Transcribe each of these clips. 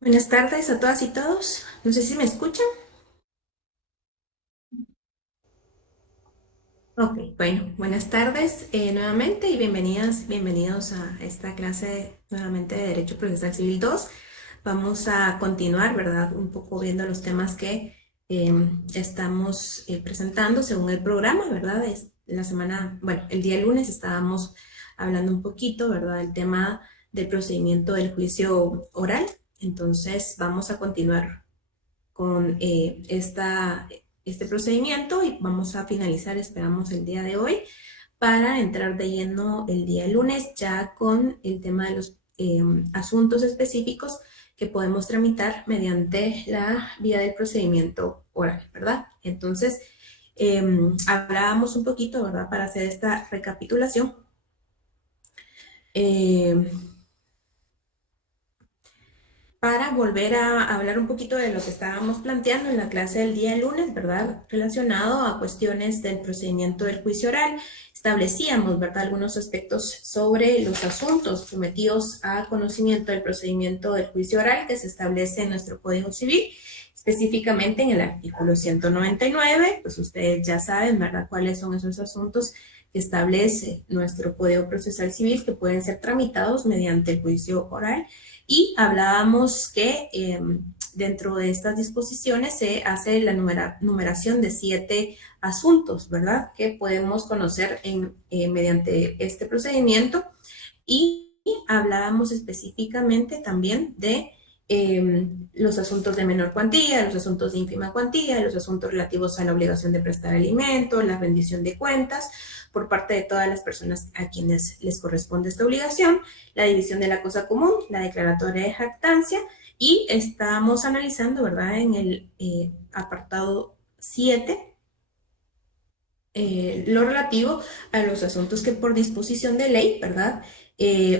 Buenas tardes a todas y todos. No sé si me escuchan. Ok, bueno, buenas tardes nuevamente y bienvenidos a esta clase nuevamente de Derecho Procesal Civil 2. Vamos a continuar, ¿verdad? Un poco viendo los temas que estamos presentando según el programa, ¿verdad? Es la semana, bueno, el día lunes estábamos hablando un poquito, ¿verdad? El tema del procedimiento del juicio oral. Entonces, vamos a continuar con este procedimiento y vamos a finalizar, esperamos, el día de hoy para entrar de lleno el día lunes ya con el tema de los asuntos específicos que podemos tramitar mediante la vía del procedimiento oral, ¿verdad? Entonces, hablábamos un poquito, ¿verdad? Para hacer esta recapitulación. Eh, para volver a hablar un poquito de lo que estábamos planteando en la clase del día lunes, ¿verdad? Relacionado a cuestiones del procedimiento del juicio oral. Establecíamos, ¿verdad? Algunos aspectos sobre los asuntos sometidos a conocimiento del procedimiento del juicio oral que se establece en nuestro Código Civil, específicamente en el artículo 199, pues ustedes ya saben, ¿verdad? Cuáles son esos asuntos que establece nuestro Código Procesal Civil que pueden ser tramitados mediante el juicio oral y hablábamos que dentro de estas disposiciones se hace la numeración de 7 asuntos, ¿verdad? Que podemos conocer mediante este procedimiento y hablábamos específicamente también de los asuntos de menor cuantía, los asuntos de ínfima cuantía, los asuntos relativos a la obligación de prestar alimento, la rendición de cuentas por parte de todas las personas a quienes les corresponde esta obligación, la división de la cosa común, la declaratoria de jactancia y estamos analizando, ¿verdad? En el apartado 7 lo relativo a los asuntos que por disposición de ley, ¿verdad?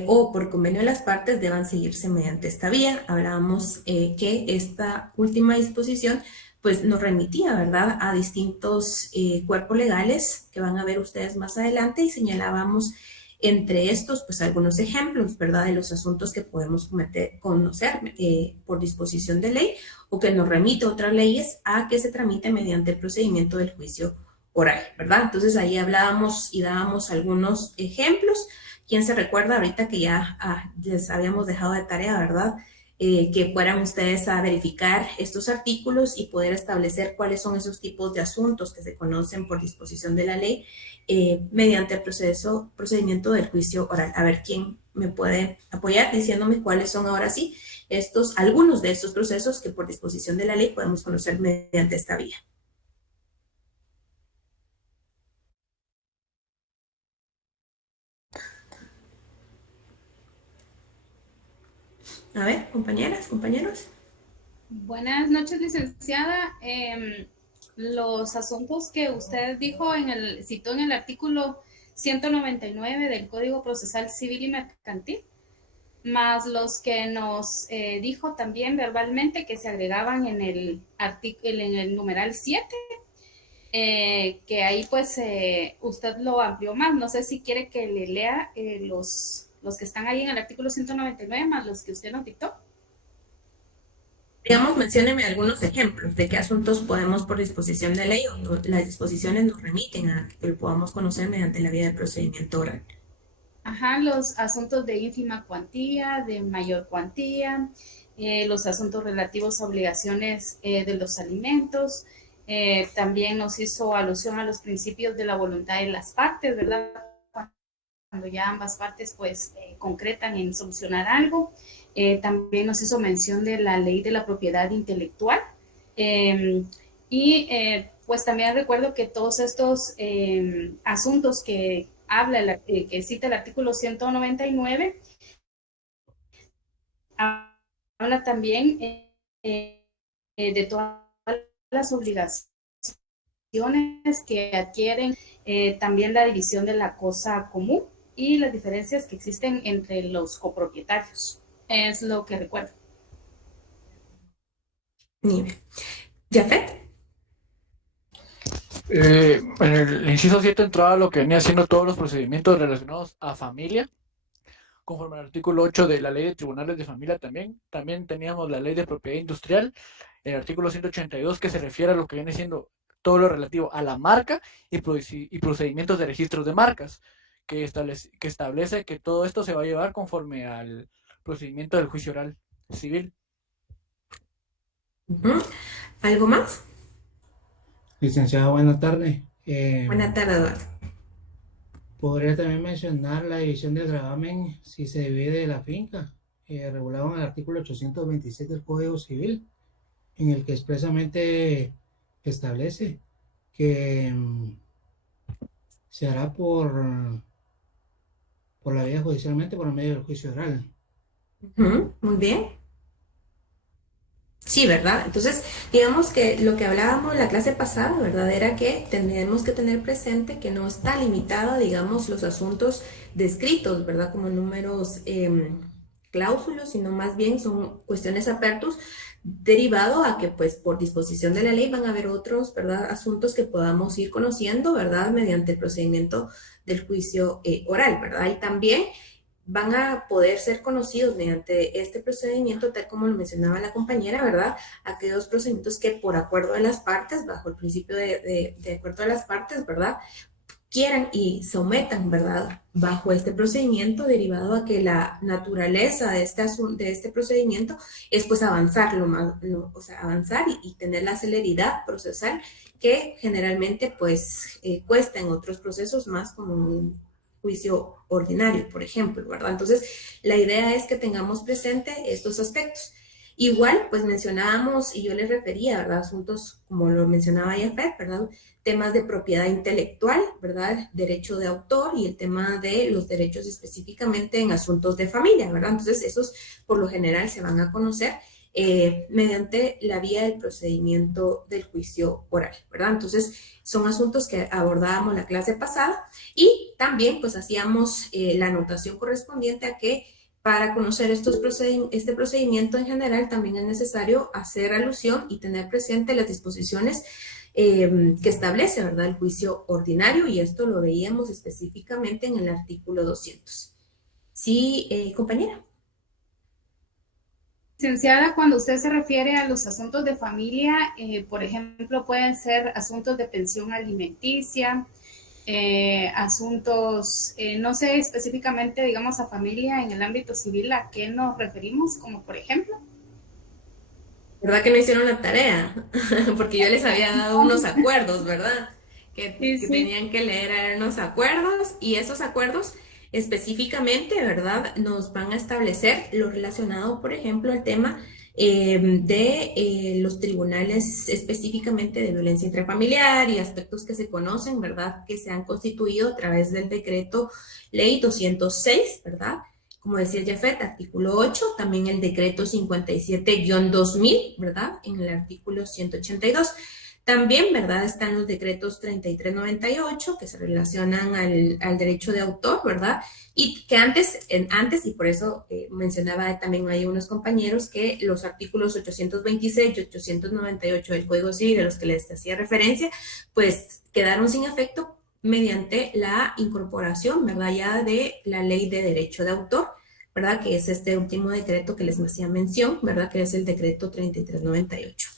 O por convenio de las partes deban seguirse mediante esta vía. Hablábamos que esta última disposición pues nos remitía, ¿verdad?, a distintos cuerpos legales que van a ver ustedes más adelante y señalábamos entre estos pues algunos ejemplos, ¿verdad?, de los asuntos que podemos conocer por disposición de ley o que nos remite otras leyes a que se tramite mediante el procedimiento del juicio oral, ¿verdad? Entonces ahí hablábamos y dábamos algunos ejemplos. ¿Quién se recuerda ahorita que ya les habíamos dejado de tarea, ¿verdad? Que fueran ustedes a verificar estos artículos y poder establecer cuáles son esos tipos de asuntos que se conocen por disposición de la ley mediante el procedimiento del juicio oral. A ver quién me puede apoyar diciéndome cuáles son ahora sí algunos de estos procesos que por disposición de la ley podemos conocer mediante esta vía. A ver, compañeras, compañeros. Buenas noches, licenciada. Los asuntos que usted dijo citó en el artículo 199 del Código Procesal Civil y Mercantil, más los que nos dijo también verbalmente que se agregaban en el numeral 7, que ahí pues usted lo amplió más. No sé si quiere que le lea los que están ahí en el artículo 199 más los que usted nos dictó. Digamos, mencióneme algunos ejemplos de qué asuntos podemos por disposición de ley o las disposiciones nos remiten a que lo podamos conocer mediante la vía del procedimiento oral. Ajá, los asuntos de ínfima cuantía, de mayor cuantía, los asuntos relativos a obligaciones de los alimentos. También nos hizo alusión a los principios de la voluntad de las partes, ¿verdad? Cuando ya ambas partes pues concretan en solucionar algo. También nos hizo mención de la ley de la propiedad intelectual. Eh, pues también recuerdo que todos estos asuntos que cita el artículo 199, habla también de todas las obligaciones que adquieren, también la división de la cosa común y las diferencias que existen entre los copropietarios. Es lo que recuerdo. Nive. Jafet. En el inciso 7 entraba lo que venía siendo todos los procedimientos relacionados a familia. conforme al artículo 8 de la ley de tribunales de familia también teníamos la ley de propiedad industrial, el artículo 182 que se refiere a lo que viene siendo todo lo relativo a la marca y procedimientos de registros de marcas, que establece que todo esto se va a llevar conforme al procedimiento del juicio oral civil. Ujú. ¿Algo más? Licenciado, buenas tardes. Buenas tardes, Eduardo. Podría también mencionar la división del gravamen si se divide de la finca, regulado en el artículo 827 del Código Civil, en el que expresamente establece que se hará por la vía judicialmente por medio del juicio oral. Ujú, muy bien. Sí, ¿verdad? Entonces, digamos que lo que hablábamos la clase pasada, ¿verdad? Era que tenemos que tener presente que no está limitada, digamos, los asuntos descritos, ¿verdad? Como números cláusulos, sino más bien son cuestiones apertus derivado a que, pues, por disposición de la ley van a haber otros, ¿verdad? Asuntos que podamos ir conociendo, ¿verdad? Mediante el procedimiento del juicio oral, ¿verdad? Y también van a poder ser conocidos mediante este procedimiento, tal como lo mencionaba la compañera, ¿verdad? Aquellos procedimientos que por acuerdo de las partes, bajo el principio de acuerdo de las partes, ¿verdad? Quieran y sometan, ¿verdad? Bajo este procedimiento, derivado a que la naturaleza de este procedimiento es pues avanzar o sea, avanzar y tener la celeridad procesal que generalmente pues cuesta en otros procesos más como un juicio ordinario, por ejemplo, ¿verdad? Entonces, la idea es que tengamos presente estos aspectos. Igual, pues mencionábamos, y yo les refería, ¿verdad? Asuntos, como lo mencionaba Jafet, ¿verdad? Temas de propiedad intelectual, ¿verdad? Derecho de autor y el tema de los derechos específicamente en asuntos de familia, ¿verdad? Entonces, esos por lo general se van a conocer mediante la vía del procedimiento del juicio oral, ¿verdad? Entonces, son asuntos que abordábamos la clase pasada y también pues hacíamos la anotación correspondiente a que para conocer este procedimiento en general también es necesario hacer alusión y tener presente las disposiciones que establece, ¿verdad?, el juicio ordinario, y esto lo veíamos específicamente en el artículo 200. Sí, compañera. Licenciada, cuando usted se refiere a los asuntos de familia, por ejemplo, pueden ser asuntos de pensión alimenticia, asuntos, no sé específicamente, digamos, a familia en el ámbito civil, ¿a qué nos referimos? Como por ejemplo. ¿Verdad que no hicieron la tarea? Porque yo les había dado unos acuerdos, ¿verdad? Sí, Que sí. tenían que leer eran unos acuerdos, y esos acuerdos específicamente, ¿verdad? Nos van a establecer lo relacionado, por ejemplo, al tema de los tribunales específicamente de violencia intrafamiliar y aspectos que se conocen, ¿verdad? Que se han constituido a través del decreto ley 206, ¿verdad? Como decía Jafet, artículo 8, también el decreto 57-2000, ¿verdad? En el artículo 182. También, ¿verdad? Están los decretos 3398 que se relacionan al derecho de autor, ¿verdad? Y que antes y por eso mencionaba también hay unos compañeros que los artículos 826 y 898 del Código Civil, de los que les hacía referencia, pues quedaron sin efecto mediante la incorporación, ¿verdad? Ya de la ley de derecho de autor, ¿verdad? Que es este último decreto que les hacía mención, ¿verdad? Que es el decreto 3398.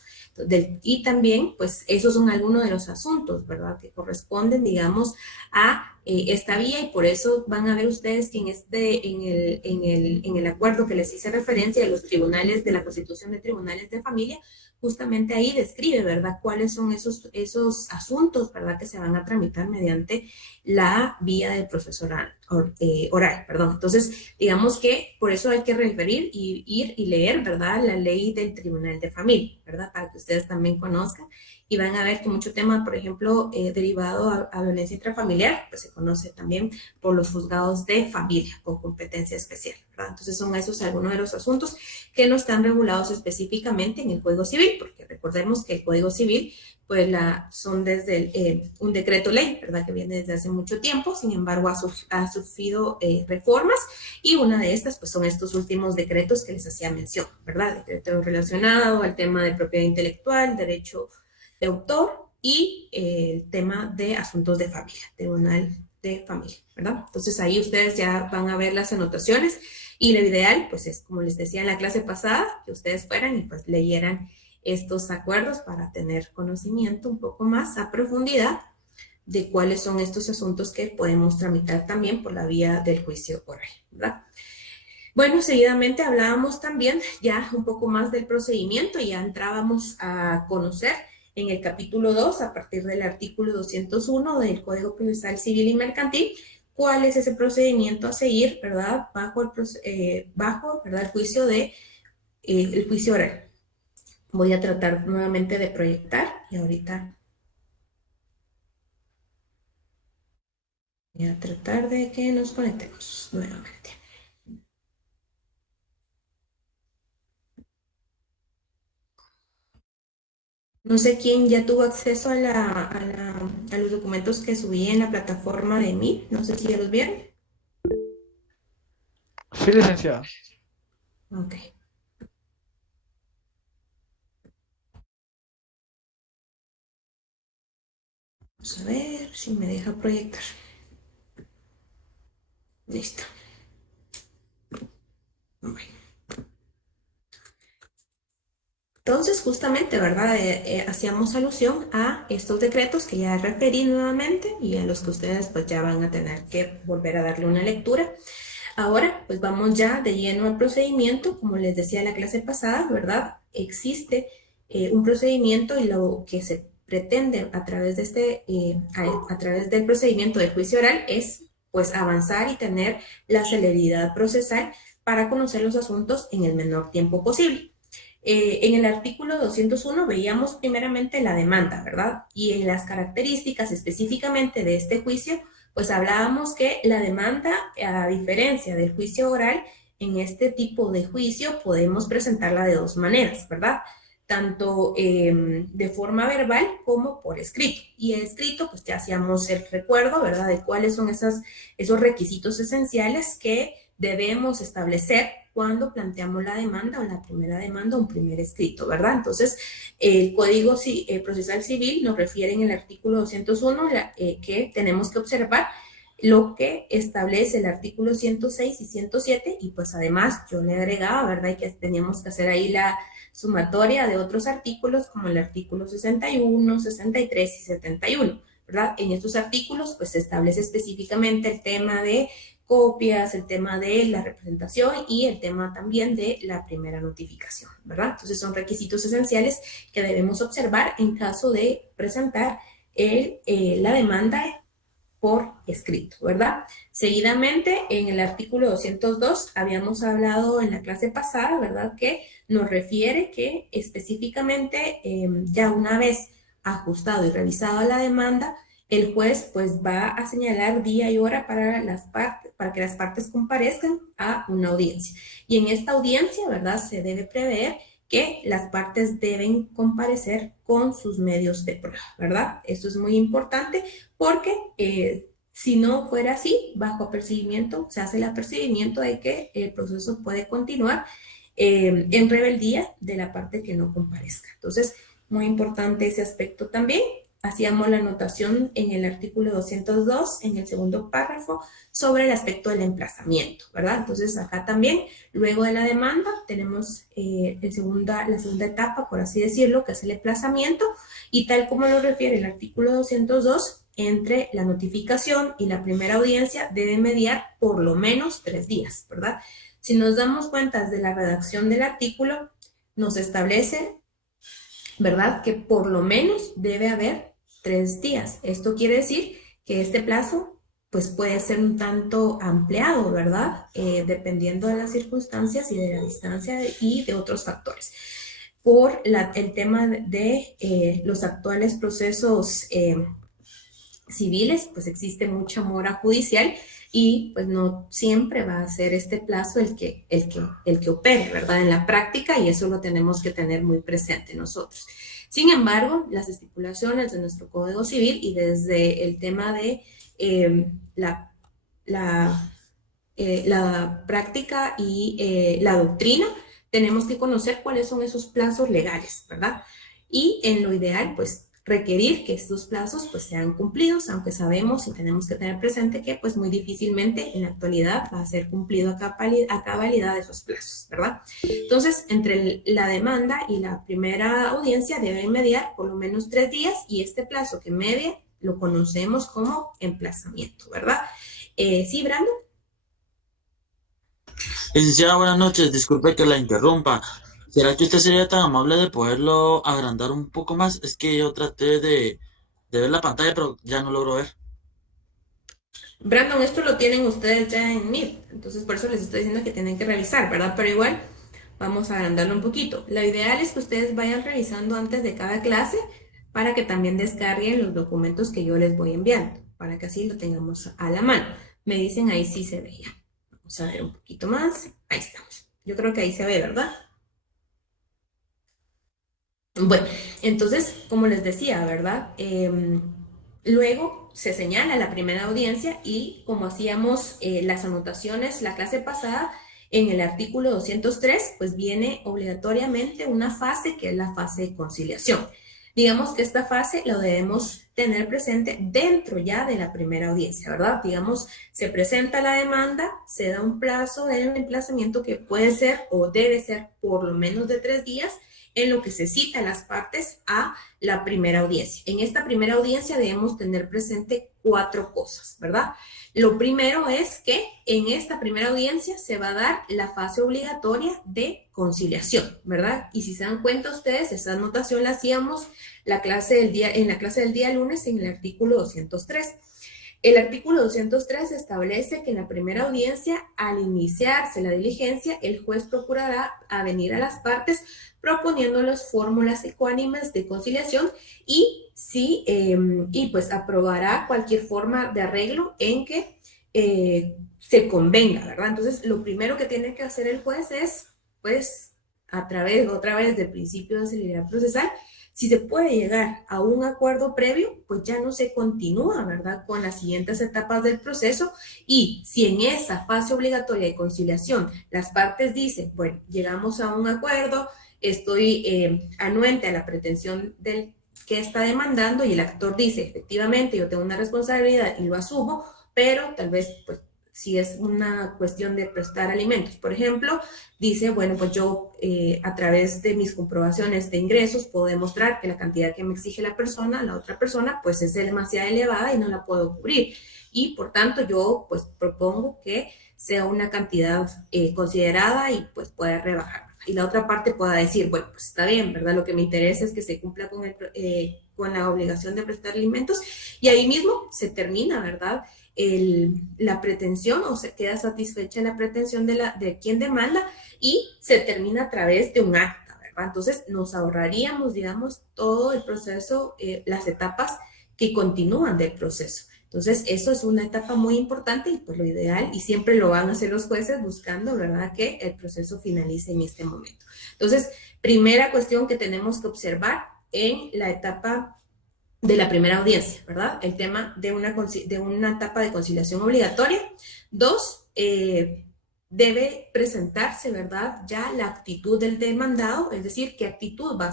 Y también, pues, esos son algunos de los asuntos, ¿verdad? Que corresponden, digamos, a esta vía, y por eso van a ver ustedes que en el acuerdo que les hice referencia de los tribunales, de la Constitución de Tribunales de Familia, justamente ahí describe, ¿verdad?, cuáles son esos asuntos, ¿verdad?, que se van a tramitar mediante la vía del proceso oral, perdón. Entonces, digamos que por eso hay que referir y ir y leer, ¿verdad?, la ley del Tribunal de Familia, ¿verdad?, para que ustedes también conozcan, y van a ver que mucho tema, por ejemplo, derivado a violencia intrafamiliar, pues se conoce también por los juzgados de familia con competencia especial, ¿verdad? Entonces son esos algunos de los asuntos que no están regulados específicamente en el Código Civil, porque recordemos que el Código Civil pues son desde un decreto ley, ¿verdad?, que viene desde hace mucho tiempo. Sin embargo ha sufrido reformas, y una de estas pues son estos últimos decretos que les hacía mención, ¿verdad? Decreto relacionado al tema de propiedad intelectual, derecho de autor y el tema de asuntos de familia, Tribunal de familia, ¿verdad? Entonces ahí ustedes ya van a ver las anotaciones y lo ideal, pues es como les decía en la clase pasada, que ustedes fueran y pues leyeran estos acuerdos para tener conocimiento un poco más a profundidad de cuáles son estos asuntos que podemos tramitar también por la vía del juicio oral, ¿verdad? Bueno, seguidamente hablábamos también ya un poco más del procedimiento y ya entrábamos a conocer en el capítulo 2, a partir del artículo 201 del Código Procesal Civil y Mercantil, cuál es ese procedimiento a seguir, ¿verdad? ¿Verdad? El juicio oral. Voy a tratar nuevamente de proyectar y ahorita voy a tratar de que nos conectemos nuevamente. No sé quién ya tuvo acceso a los documentos que subí en la plataforma de Meet. No sé si ya los vieron. Sí, licenciada. Ok. Vamos a ver si me deja proyectar. Listo. Bueno. Entonces, justamente, ¿verdad? Hacíamos alusión a estos decretos que ya referí nuevamente y a los que ustedes pues ya van a tener que volver a darle una lectura. Ahora, pues vamos ya de lleno al procedimiento. Como les decía en la clase pasada, ¿verdad? Existe un procedimiento y lo que se pretende a través de a través del procedimiento del juicio oral es pues avanzar y tener la celeridad procesal para conocer los asuntos en el menor tiempo posible. En el artículo 201 veíamos primeramente la demanda, ¿verdad? Y en las características específicamente de este juicio, pues hablábamos que la demanda, a diferencia del juicio oral, en este tipo de juicio podemos presentarla de dos maneras, ¿verdad? Tanto de forma verbal como por escrito. Y en escrito, pues ya hacíamos el recuerdo, ¿verdad? De cuáles son esos requisitos esenciales que debemos establecer cuando planteamos la demanda o la primera demanda o un primer escrito, ¿verdad? Entonces, el Código Procesal Civil nos refiere en el artículo 201 que tenemos que observar lo que establece el artículo 106 y 107 y pues además yo le agregaba, ¿verdad? Y que teníamos que hacer ahí la sumatoria de otros artículos como el artículo 61, 63 y 71, ¿verdad? En estos artículos pues se establece específicamente el tema de copias, el tema de la representación y el tema también de la primera notificación, ¿verdad? Entonces son requisitos esenciales que debemos observar en caso de presentar la demanda por escrito, ¿verdad? Seguidamente, en el artículo 202, habíamos hablado en la clase pasada, ¿verdad? Que nos refiere que específicamente ya una vez ajustado y revisado la demanda, el juez pues va a señalar día y hora para que las partes comparezcan a una audiencia. Y en esta audiencia, ¿verdad? Se debe prever que las partes deben comparecer con sus medios de prueba, ¿verdad? Esto es muy importante porque si no fuera así, bajo apercibimiento, se hace el apercibimiento de que el proceso puede continuar en rebeldía de la parte que no comparezca. Entonces, muy importante ese aspecto también. Hacíamos la anotación en el artículo 202, en el segundo párrafo, sobre el aspecto del emplazamiento, ¿verdad? Entonces, acá también, luego de la demanda, tenemos la segunda etapa, por así decirlo, que es el emplazamiento, y tal como lo refiere el artículo 202, entre la notificación y la primera audiencia debe mediar por lo menos 3 días, ¿verdad? Si nos damos cuenta de la redacción del artículo, nos establece, ¿verdad?, que por lo menos debe haber 3 días. Esto quiere decir que este plazo pues puede ser un tanto ampliado, ¿verdad? Dependiendo de las circunstancias y de la distancia y de otros factores. Por el tema de los actuales procesos civiles, pues existe mucha mora judicial y pues no siempre va a ser este plazo el que opere, ¿verdad? En la práctica, y eso lo tenemos que tener muy presente nosotros. Sin embargo, las estipulaciones de nuestro Código Civil y desde el tema de la práctica y la doctrina, tenemos que conocer cuáles son esos plazos legales, ¿verdad? Y en lo ideal, pues requerir que estos plazos pues sean cumplidos, aunque sabemos y tenemos que tener presente que pues muy difícilmente en la actualidad va a ser cumplido a cabalidad esos plazos, ¿verdad? Entonces, entre la demanda y la primera audiencia deben mediar por lo menos 3 días y este plazo que media lo conocemos como emplazamiento, ¿verdad? Sí, Brando. Licenciada, buenas noches. Disculpe que la interrumpa. ¿Será que usted sería tan amable de poderlo agrandar un poco más? Es que yo traté de ver la pantalla, pero ya no logro ver. Brandon, esto lo tienen ustedes ya en Meet, entonces por eso les estoy diciendo que tienen que revisar, ¿verdad? Pero igual vamos a agrandarlo un poquito. Lo ideal es que ustedes vayan revisando antes de cada clase para que también descarguen los documentos que yo les voy enviando, para que así lo tengamos a la mano. Me dicen ahí sí se veía. Vamos a ver un poquito más. Ahí estamos. Yo creo que ahí se ve, ¿verdad? Bueno, entonces, como les decía, ¿verdad? Luego se señala la primera audiencia y como hacíamos las anotaciones la clase pasada, en el artículo 203, pues viene obligatoriamente una fase que es la fase de conciliación. Digamos que esta fase lo debemos tener presente dentro ya de la primera audiencia, ¿verdad? Digamos, se presenta la demanda, se da un plazo de emplazamiento que puede ser o debe ser por lo menos de 3 días, en lo que se cita a las partes a la primera audiencia. En esta primera audiencia debemos tener presente 4 cosas, ¿verdad? Lo primero es que en esta primera audiencia se va a dar la fase obligatoria de conciliación, ¿verdad? Y si se dan cuenta ustedes, esa anotación la hacíamos en la clase del día lunes en el artículo 203. El artículo 203 establece que en la primera audiencia, al iniciarse la diligencia, el juez procurará avenir a las partes proponiéndoles fórmulas ecuánimes de conciliación y pues aprobará cualquier forma de arreglo en que se convenga, ¿verdad? Entonces, lo primero que tiene que hacer el juez es, pues, otra vez del principio de celeridad procesal, si se puede llegar a un acuerdo previo, pues ya no se continúa, ¿verdad?, con las siguientes etapas del proceso. Y si en esa fase obligatoria de conciliación las partes dicen, bueno, llegamos a un acuerdo, estoy anuente a la pretensión del que está demandando y el actor dice, efectivamente, yo tengo una responsabilidad y lo asumo, pero tal vez, pues, si es una cuestión de prestar alimentos, por ejemplo, dice, bueno, pues yo a través de mis comprobaciones de ingresos puedo demostrar que la cantidad que me exige la otra persona, pues es demasiado elevada y no la puedo cubrir. Y por tanto yo pues propongo que sea una cantidad considerada y pues pueda rebajar. Y la otra parte pueda decir, bueno, pues está bien, ¿verdad? Lo que me interesa es que se cumpla con la obligación de prestar alimentos y ahí mismo se termina, ¿verdad?, la pretensión o se queda satisfecha la pretensión de quien demanda y se termina a través de un acta, ¿verdad? Entonces nos ahorraríamos, digamos, todo el proceso, las etapas que continúan del proceso. Entonces eso es una etapa muy importante y pues lo ideal, y siempre lo van a hacer los jueces buscando, ¿verdad?, que el proceso finalice en este momento. Entonces, primera cuestión que tenemos que observar en la etapa de la primera audiencia, ¿verdad? El tema de una etapa de conciliación obligatoria. 2, debe presentarse, ¿verdad?, ya la actitud del demandado, es decir, qué actitud va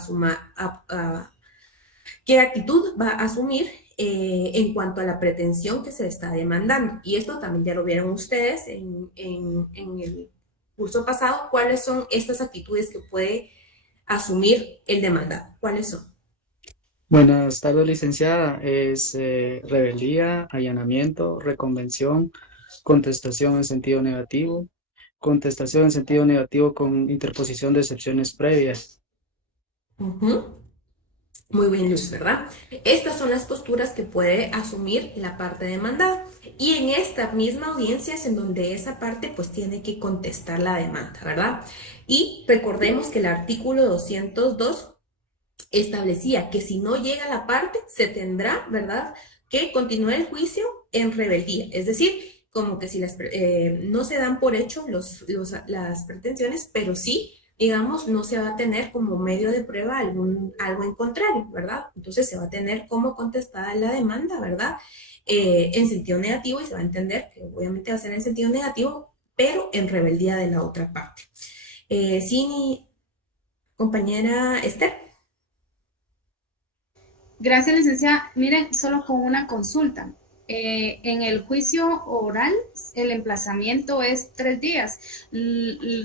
a asumir en cuanto a la pretensión que se está demandando. Y esto también ya lo vieron ustedes en el curso pasado, cuáles son estas actitudes que puede asumir el demandado. ¿Cuáles son? Buenas tardes, licenciada. Es rebeldía, allanamiento, reconvención, contestación en sentido negativo, contestación en sentido negativo con interposición de excepciones previas. Muy bien, Luz, ¿verdad? Estas son las posturas que puede asumir la parte demandada. Y en esta misma audiencia es en donde esa parte pues tiene que contestar la demanda, ¿verdad? Y recordemos que el artículo 202 establecía que si no llega la parte, se tendrá, ¿verdad?, que continúe el juicio en rebeldía. Es decir, como que si no se dan por hecho las pretensiones, pero sí, digamos, no se va a tener como medio de prueba algo en contrario, ¿verdad? Entonces se va a tener como contestada la demanda, ¿verdad?, en sentido negativo, y se va a entender que obviamente va a ser en sentido negativo, pero en rebeldía de la otra parte. Sí, compañera Esther. Gracias, licenciada. Miren, solo con una consulta. En el juicio oral, el emplazamiento es 3 días.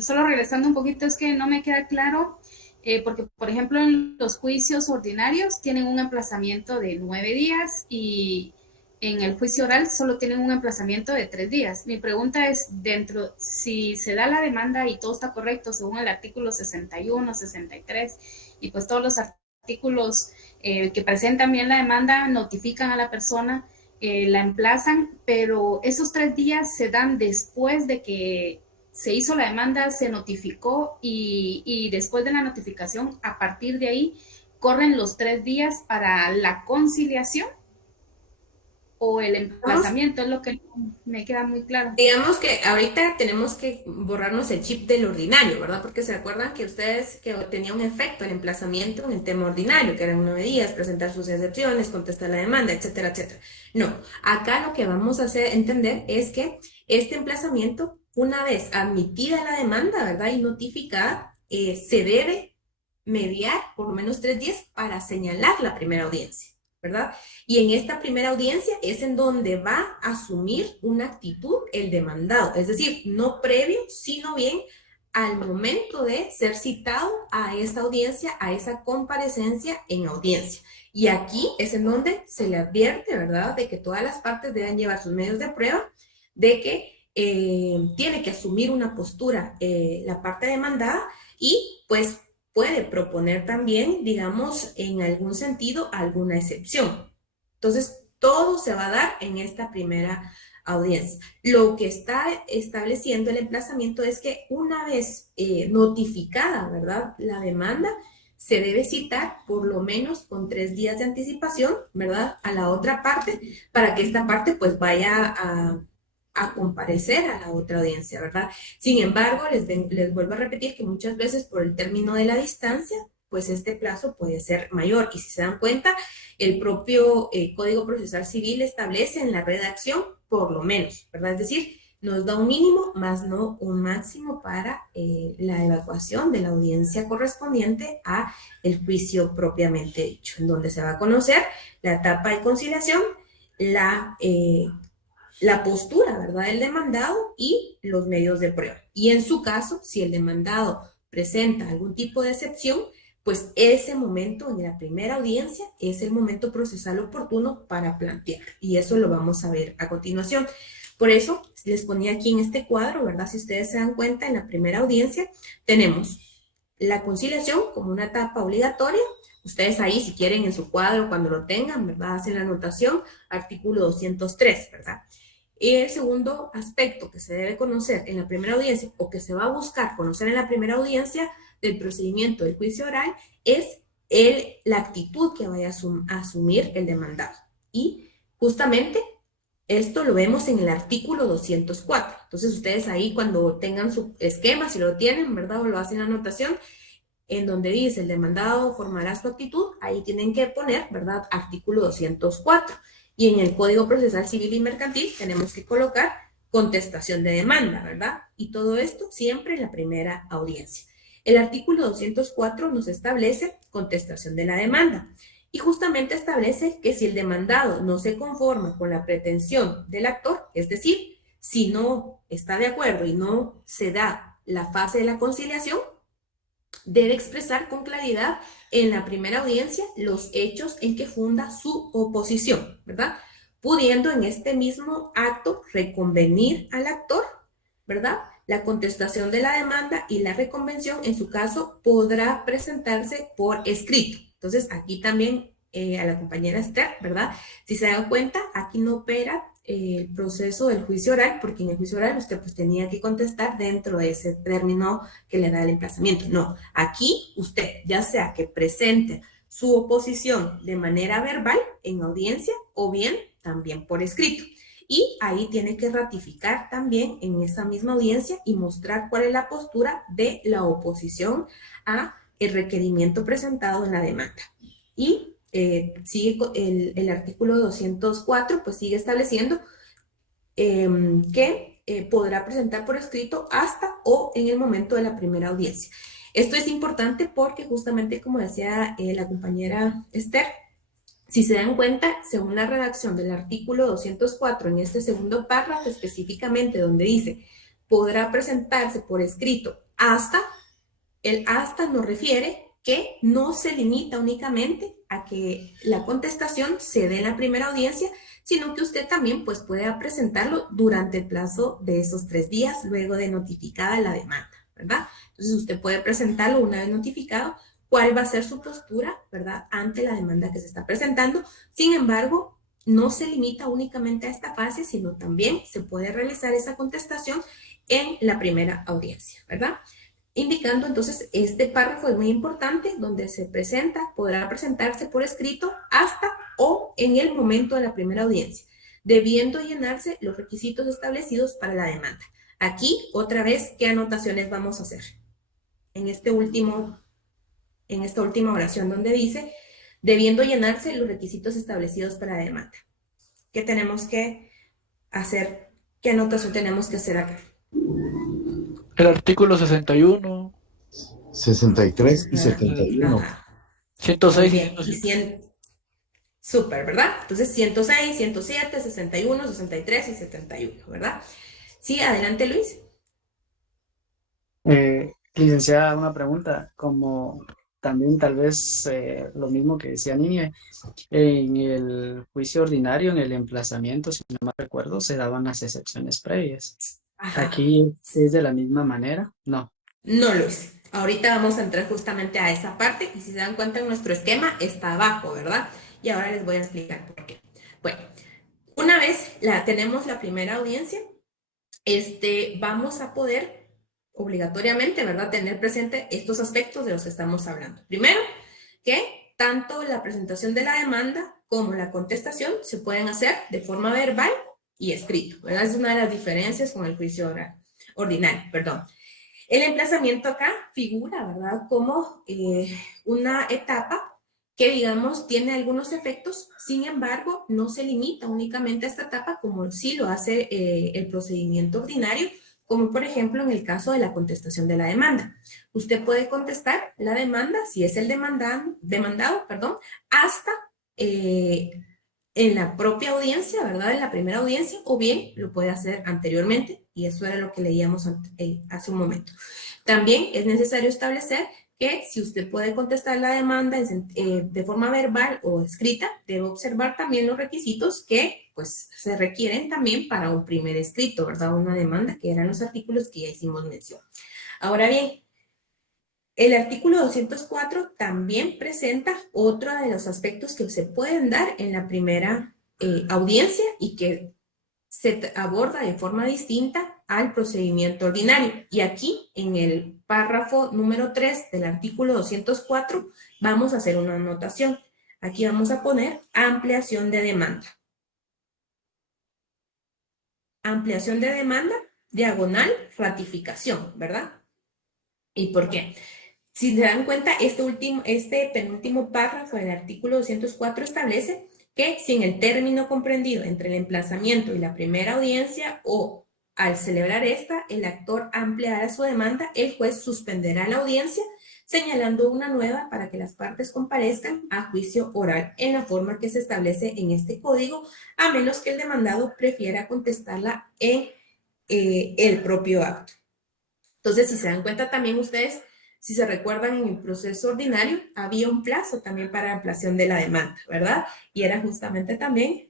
Solo regresando un poquito, es que no me queda claro, porque, por ejemplo, en los juicios ordinarios tienen un emplazamiento de 9 días y en el juicio oral solo tienen un emplazamiento de 3 días. Mi pregunta es, si se da la demanda y todo está correcto según el artículo 61, 63 y pues todos los artículos que presentan bien la demanda, notifican a la persona, la emplazan, pero esos 3 días se dan después de que se hizo la demanda, se notificó y después de la notificación, a partir de ahí, corren los 3 días para la conciliación o el emplazamiento, es lo que me queda muy claro. Digamos que ahorita tenemos que borrarnos el chip del ordinario, ¿verdad? Porque se acuerdan que ustedes que tenía un efecto el emplazamiento en el tema ordinario, que eran 9 días, presentar sus excepciones, contestar la demanda, etcétera, etcétera. No, acá lo que vamos a hacer entender es que este emplazamiento, una vez admitida la demanda, ¿verdad? Y notificada, se debe mediar por lo menos 3 días para señalar la primera audiencia, ¿verdad? Y en esta primera audiencia es en donde va a asumir una actitud el demandado, es decir, no previo, sino bien al momento de ser citado a esa audiencia, a esa comparecencia en audiencia. Y aquí es en donde se le advierte, ¿verdad?, de que todas las partes deben llevar sus medios de prueba, de que tiene que asumir una postura la parte demandada y pues puede proponer también, digamos, en algún sentido, alguna excepción. Entonces, todo se va a dar en esta primera audiencia. Lo que está estableciendo el emplazamiento es que una vez notificada, ¿verdad?, la demanda, se debe citar por lo menos con 3 días de anticipación, ¿verdad?, a la otra parte, para que esta parte pues vaya a comparecer a la otra audiencia, ¿verdad? Sin embargo, les vuelvo a repetir que muchas veces por el término de la distancia, pues este plazo puede ser mayor. Y si se dan cuenta, el propio Código Procesal Civil establece en la redacción por lo menos, ¿verdad? Es decir, nos da un mínimo, más no un máximo para la evacuación de la audiencia correspondiente a el juicio propiamente dicho, en donde se va a conocer la etapa de conciliación, la postura, ¿verdad?, del demandado y los medios de prueba. Y en su caso, si el demandado presenta algún tipo de excepción, pues ese momento en la primera audiencia es el momento procesal oportuno para plantear. Y eso lo vamos a ver a continuación. Por eso les ponía aquí en este cuadro, ¿verdad? Si ustedes se dan cuenta, en la primera audiencia tenemos la conciliación como una etapa obligatoria. Ustedes ahí, si quieren, en su cuadro, cuando lo tengan, ¿verdad?, hacen la anotación, artículo 203, ¿verdad? Y el segundo aspecto que se debe conocer en la primera audiencia, o que se va a buscar conocer en la primera audiencia del procedimiento del juicio oral, es la actitud que vaya a asumir el demandado. Y justamente esto lo vemos en el artículo 204. Entonces ustedes ahí, cuando tengan su esquema, si lo tienen, ¿verdad?, o lo hacen anotación, en donde dice el demandado formará su actitud, ahí tienen que poner, ¿verdad?, artículo 204. Y en el Código Procesal Civil y Mercantil tenemos que colocar contestación de demanda, ¿verdad? Y todo esto siempre en la primera audiencia. El artículo 204 nos establece contestación de la demanda y justamente establece que si el demandado no se conforma con la pretensión del actor, es decir, si no está de acuerdo y no se da la fase de la conciliación, debe expresar con claridad en la primera audiencia los hechos en que funda su oposición, ¿verdad? Pudiendo en este mismo acto reconvenir al actor, ¿verdad? La contestación de la demanda y la reconvención, en su caso, podrá presentarse por escrito. Entonces, aquí también a la compañera Esther, ¿verdad? Si se dan cuenta, aquí no opera el proceso del juicio oral, porque en el juicio oral usted pues tenía que contestar dentro de ese término que le da el emplazamiento. No, aquí usted, ya sea que presente su oposición de manera verbal en audiencia o bien también por escrito. Y ahí tiene que ratificar también en esa misma audiencia y mostrar cuál es la postura de la oposición a el requerimiento presentado en la demanda. Y sigue el artículo 204, pues sigue estableciendo que podrá presentar por escrito hasta o en el momento de la primera audiencia. Esto es importante porque justamente, como decía la compañera Esther, Si se dan cuenta, según la redacción del artículo 204, en este segundo párrafo específicamente donde dice, podrá presentarse por escrito hasta, el hasta nos refiere que no se limita únicamente a que la contestación se dé en la primera audiencia, sino que usted también pues, puede presentarlo durante el plazo de esos 3 días luego de notificada la demanda, ¿verdad? Entonces usted puede presentarlo una vez notificado, cuál va a ser su postura, ¿verdad?, ante la demanda que se está presentando. Sin embargo, no se limita únicamente a esta fase, sino también se puede realizar esa contestación en la primera audiencia, ¿verdad? Indicando entonces este párrafo es muy importante, donde se presenta, podrá presentarse por escrito hasta o en el momento de la primera audiencia, debiendo llenarse los requisitos establecidos para la demanda. Aquí, otra vez, ¿qué anotaciones vamos a hacer? En esta última oración donde dice, debiendo llenarse los requisitos establecidos para la demanda. ¿Qué tenemos que hacer? ¿Qué anotación tenemos que hacer acá? El artículo 61, 63 y 71. Ajá. Muy 106 y bien. Y 107. súper, ¿verdad? Entonces 106, 107, 61, 63 y 71, ¿verdad? Sí, adelante Luis. Licenciada, una pregunta, como también tal vez lo mismo que decía Niñe, en el juicio ordinario, en el emplazamiento, si no me recuerdo, se daban las excepciones previas. Ajá. Aquí es de la misma manera, no. No, Luis. Ahorita vamos a entrar justamente a esa parte y si se dan cuenta en nuestro esquema está abajo, ¿verdad? Y ahora les voy a explicar por qué. Bueno, una vez tenemos la primera audiencia, vamos a poder obligatoriamente, ¿verdad?, tener presente estos aspectos de los que estamos hablando. Primero, que tanto la presentación de la demanda como la contestación se pueden hacer de forma verbal y escrito, ¿verdad? Es una de las diferencias con el juicio ordinario, perdón. El emplazamiento acá figura, ¿verdad?, como una etapa que, digamos, tiene algunos efectos, sin embargo, no se limita únicamente a esta etapa como sí lo hace el procedimiento ordinario, como por ejemplo en el caso de la contestación de la demanda. Usted puede contestar la demanda, si es el demandado, hasta en la propia audiencia, ¿verdad?, en la primera audiencia, o bien lo puede hacer anteriormente, y eso era lo que leíamos hace un momento. También es necesario establecer que si usted puede contestar la demanda de forma verbal o escrita, debe observar también los requisitos que pues, se requieren también para un primer escrito, ¿verdad? Una demanda, que eran los artículos que ya hicimos mención. Ahora bien, el artículo 204 también presenta otro de los aspectos que se pueden dar en la primera audiencia y que se aborda de forma distinta al procedimiento ordinario. Y aquí, en el párrafo número 3 del artículo 204, vamos a hacer una anotación. Aquí vamos a poner ampliación de demanda. Ampliación de demanda, diagonal, ratificación, ¿verdad? ¿Y por qué? Si se dan cuenta, este penúltimo párrafo del artículo 204 establece que si en el término comprendido entre el emplazamiento y la primera audiencia o al celebrar esta, el actor ampliara su demanda, el juez suspenderá la audiencia señalando una nueva para que las partes comparezcan a juicio oral en la forma que se establece en este código, a menos que el demandado prefiera contestarla en el propio acto. Entonces, si se dan cuenta también ustedes, si se recuerdan, en el proceso ordinario había un plazo también para ampliación de la demanda, ¿verdad? Y era justamente también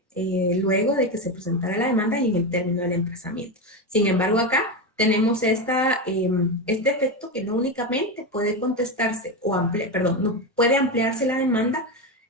luego de que se presentara la demanda y en el término del emplazamiento. Sin embargo, acá tenemos este efecto que no únicamente puede contestarse no puede ampliarse la demanda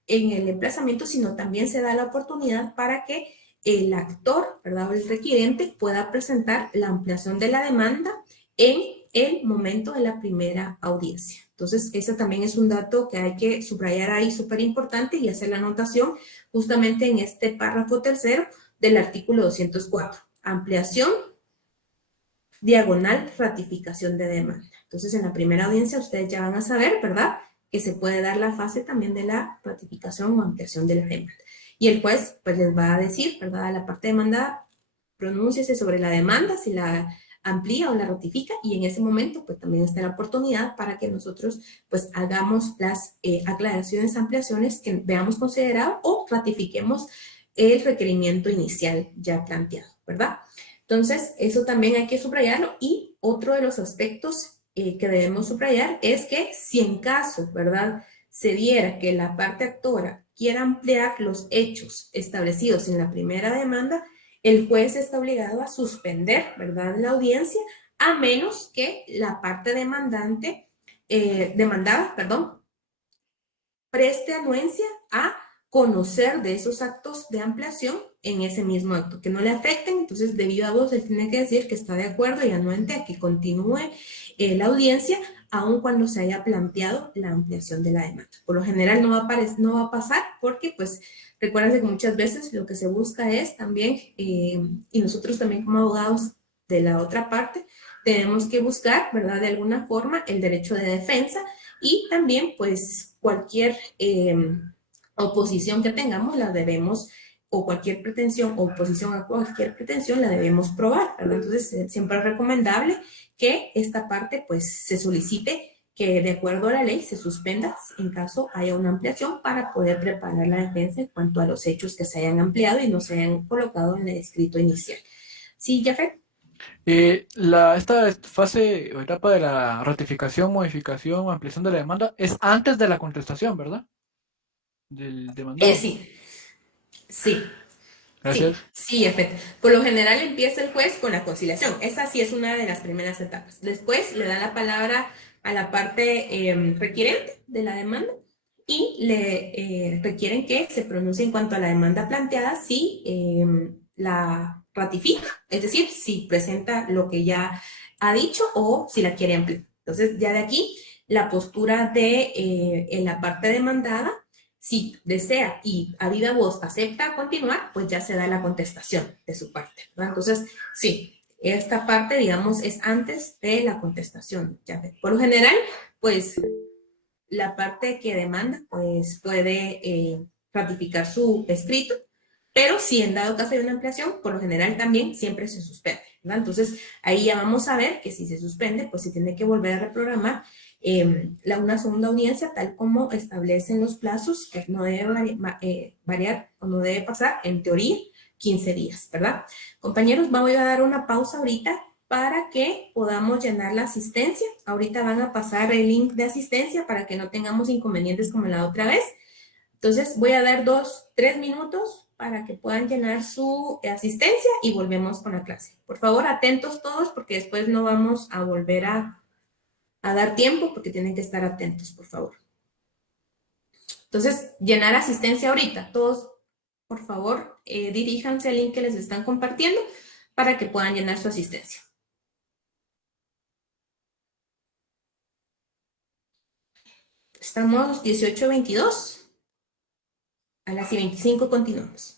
en el emplazamiento, sino también se da la oportunidad para que el actor, ¿verdad?, o el requirente pueda presentar la ampliación de la demanda en el momento de la primera audiencia. Entonces, ese también es un dato que hay que subrayar ahí, súper importante, y hacer la anotación justamente en este párrafo tercero del artículo 204. Ampliación, diagonal, ratificación de demanda. Entonces, en la primera audiencia ustedes ya van a saber, ¿verdad?, que se puede dar la fase también de la ratificación o ampliación de la demanda. Y el juez, pues, les va a decir, ¿verdad?, a la parte demandada, pronúnciese sobre la demanda, si la amplía o la ratifica, y en ese momento pues también está la oportunidad para que nosotros pues hagamos las aclaraciones, ampliaciones que veamos considerado o ratifiquemos el requerimiento inicial ya planteado, ¿verdad? Entonces, eso también hay que subrayarlo. Y otro de los aspectos que debemos subrayar es que si en caso, ¿verdad?, se diera que la parte actora quiera ampliar los hechos establecidos en la primera demanda, el juez está obligado a suspender, ¿verdad?, la audiencia, a menos que la parte demandada, perdón, preste anuencia a conocer de esos actos de ampliación en ese mismo acto, que no le afecten. Entonces, de viva voz, él tiene que decir que está de acuerdo y anuente a que continúe la audiencia, aun cuando se haya planteado la ampliación de la demanda. Por lo general no va a pasar porque, pues, recuerden que muchas veces lo que se busca es también, y nosotros también como abogados de la otra parte, tenemos que buscar, ¿verdad?, de alguna forma el derecho de defensa, y también, pues, cualquier oposición que tengamos la debemos, o cualquier pretensión o oposición a cualquier pretensión la debemos probar, ¿verdad? Entonces, siempre es recomendable que esta parte, pues, se solicite que de acuerdo a la ley se suspenda en caso haya una ampliación, para poder preparar la defensa en cuanto a los hechos que se hayan ampliado y no se hayan colocado en el escrito inicial. ¿Sí, Jafet? Esta fase o etapa de la ratificación, modificación, ampliación de la demanda es antes de la contestación, ¿verdad? Del demandado. Sí, sí. Sí, Gracias. sí, efecto. Por lo general empieza el juez con la conciliación. Esa sí es una de las primeras etapas. Después le da la palabra a la parte requirente de la demanda, y le requieren que se pronuncie en cuanto a la demanda planteada, si la ratifica, es decir, si presenta lo que ya ha dicho o si la quiere ampliar. Entonces, ya de aquí, la postura de en la parte demandada, si desea y a viva voz acepta continuar, pues ya se da la contestación de su parte, ¿verdad? Entonces, sí, esta parte, digamos, es antes de la contestación. Ya por lo general, pues la parte que demanda, pues puede ratificar su escrito, pero si en dado caso hay una ampliación, por lo general también siempre se suspende, ¿verdad? Entonces, ahí ya vamos a ver que si se suspende, pues se tiene que volver a reprogramar una segunda audiencia, tal como establecen los plazos, que no debe variar o no debe pasar, en teoría, 15 días, ¿verdad? Compañeros, voy a dar una pausa ahorita para que podamos llenar la asistencia. Ahorita van a pasar el link de asistencia para que no tengamos inconvenientes como la otra vez. Entonces, voy a dar 3 minutos para que puedan llenar su asistencia y volvemos con la clase. Por favor, atentos todos, porque después no vamos a volver a dar tiempo, porque tienen que estar atentos, por favor. Entonces, llenar asistencia ahorita. Todos, por favor, diríjanse al link que les están compartiendo para que puedan llenar su asistencia. Estamos 18:22. A las 25 continuamos.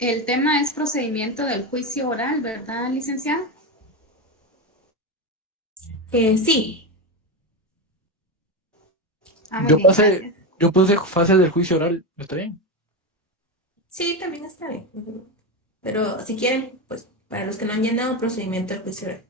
El tema es procedimiento del juicio oral, ¿verdad, licenciada? Sí. Muy bien, gracias. Yo puse fase del juicio oral, ¿está bien? Sí, también está bien. Pero si quieren, pues para los que no han llenado, procedimiento del juicio oral.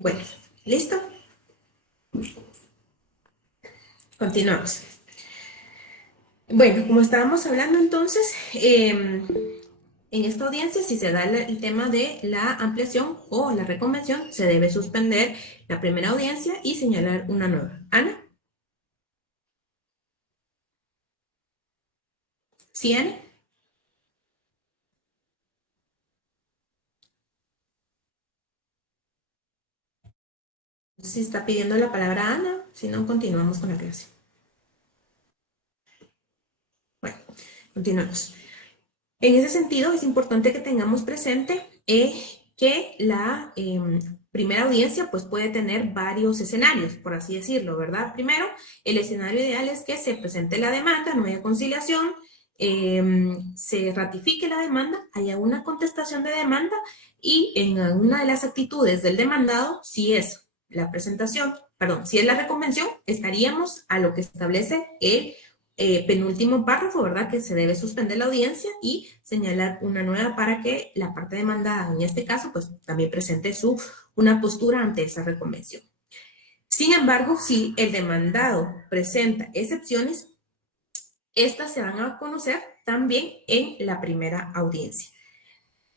Bueno, ¿listo? Continuamos. Bueno, como estábamos hablando entonces, en esta audiencia, si se da el tema de la ampliación o la reconvención, se debe suspender la primera audiencia y señalar una nueva. ¿Ana? ¿Sí, Ana? Si está pidiendo la palabra Ana, si no, continuamos con la clase. Bueno, continuamos. En ese sentido, es importante que tengamos presente que la primera audiencia pues, puede tener varios escenarios, por así decirlo, ¿verdad? Primero, el escenario ideal es que se presente la demanda, no haya conciliación, se ratifique la demanda, haya una contestación de demanda y en una de las actitudes del demandado, si es la presentación, perdón, si es la reconvención, estaríamos a lo que establece el penúltimo párrafo, ¿verdad? Que se debe suspender la audiencia y señalar una nueva para que la parte demandada, en este caso, pues también presente una postura ante esa reconvención. Sin embargo, si el demandado presenta excepciones, estas se van a conocer también en la primera audiencia.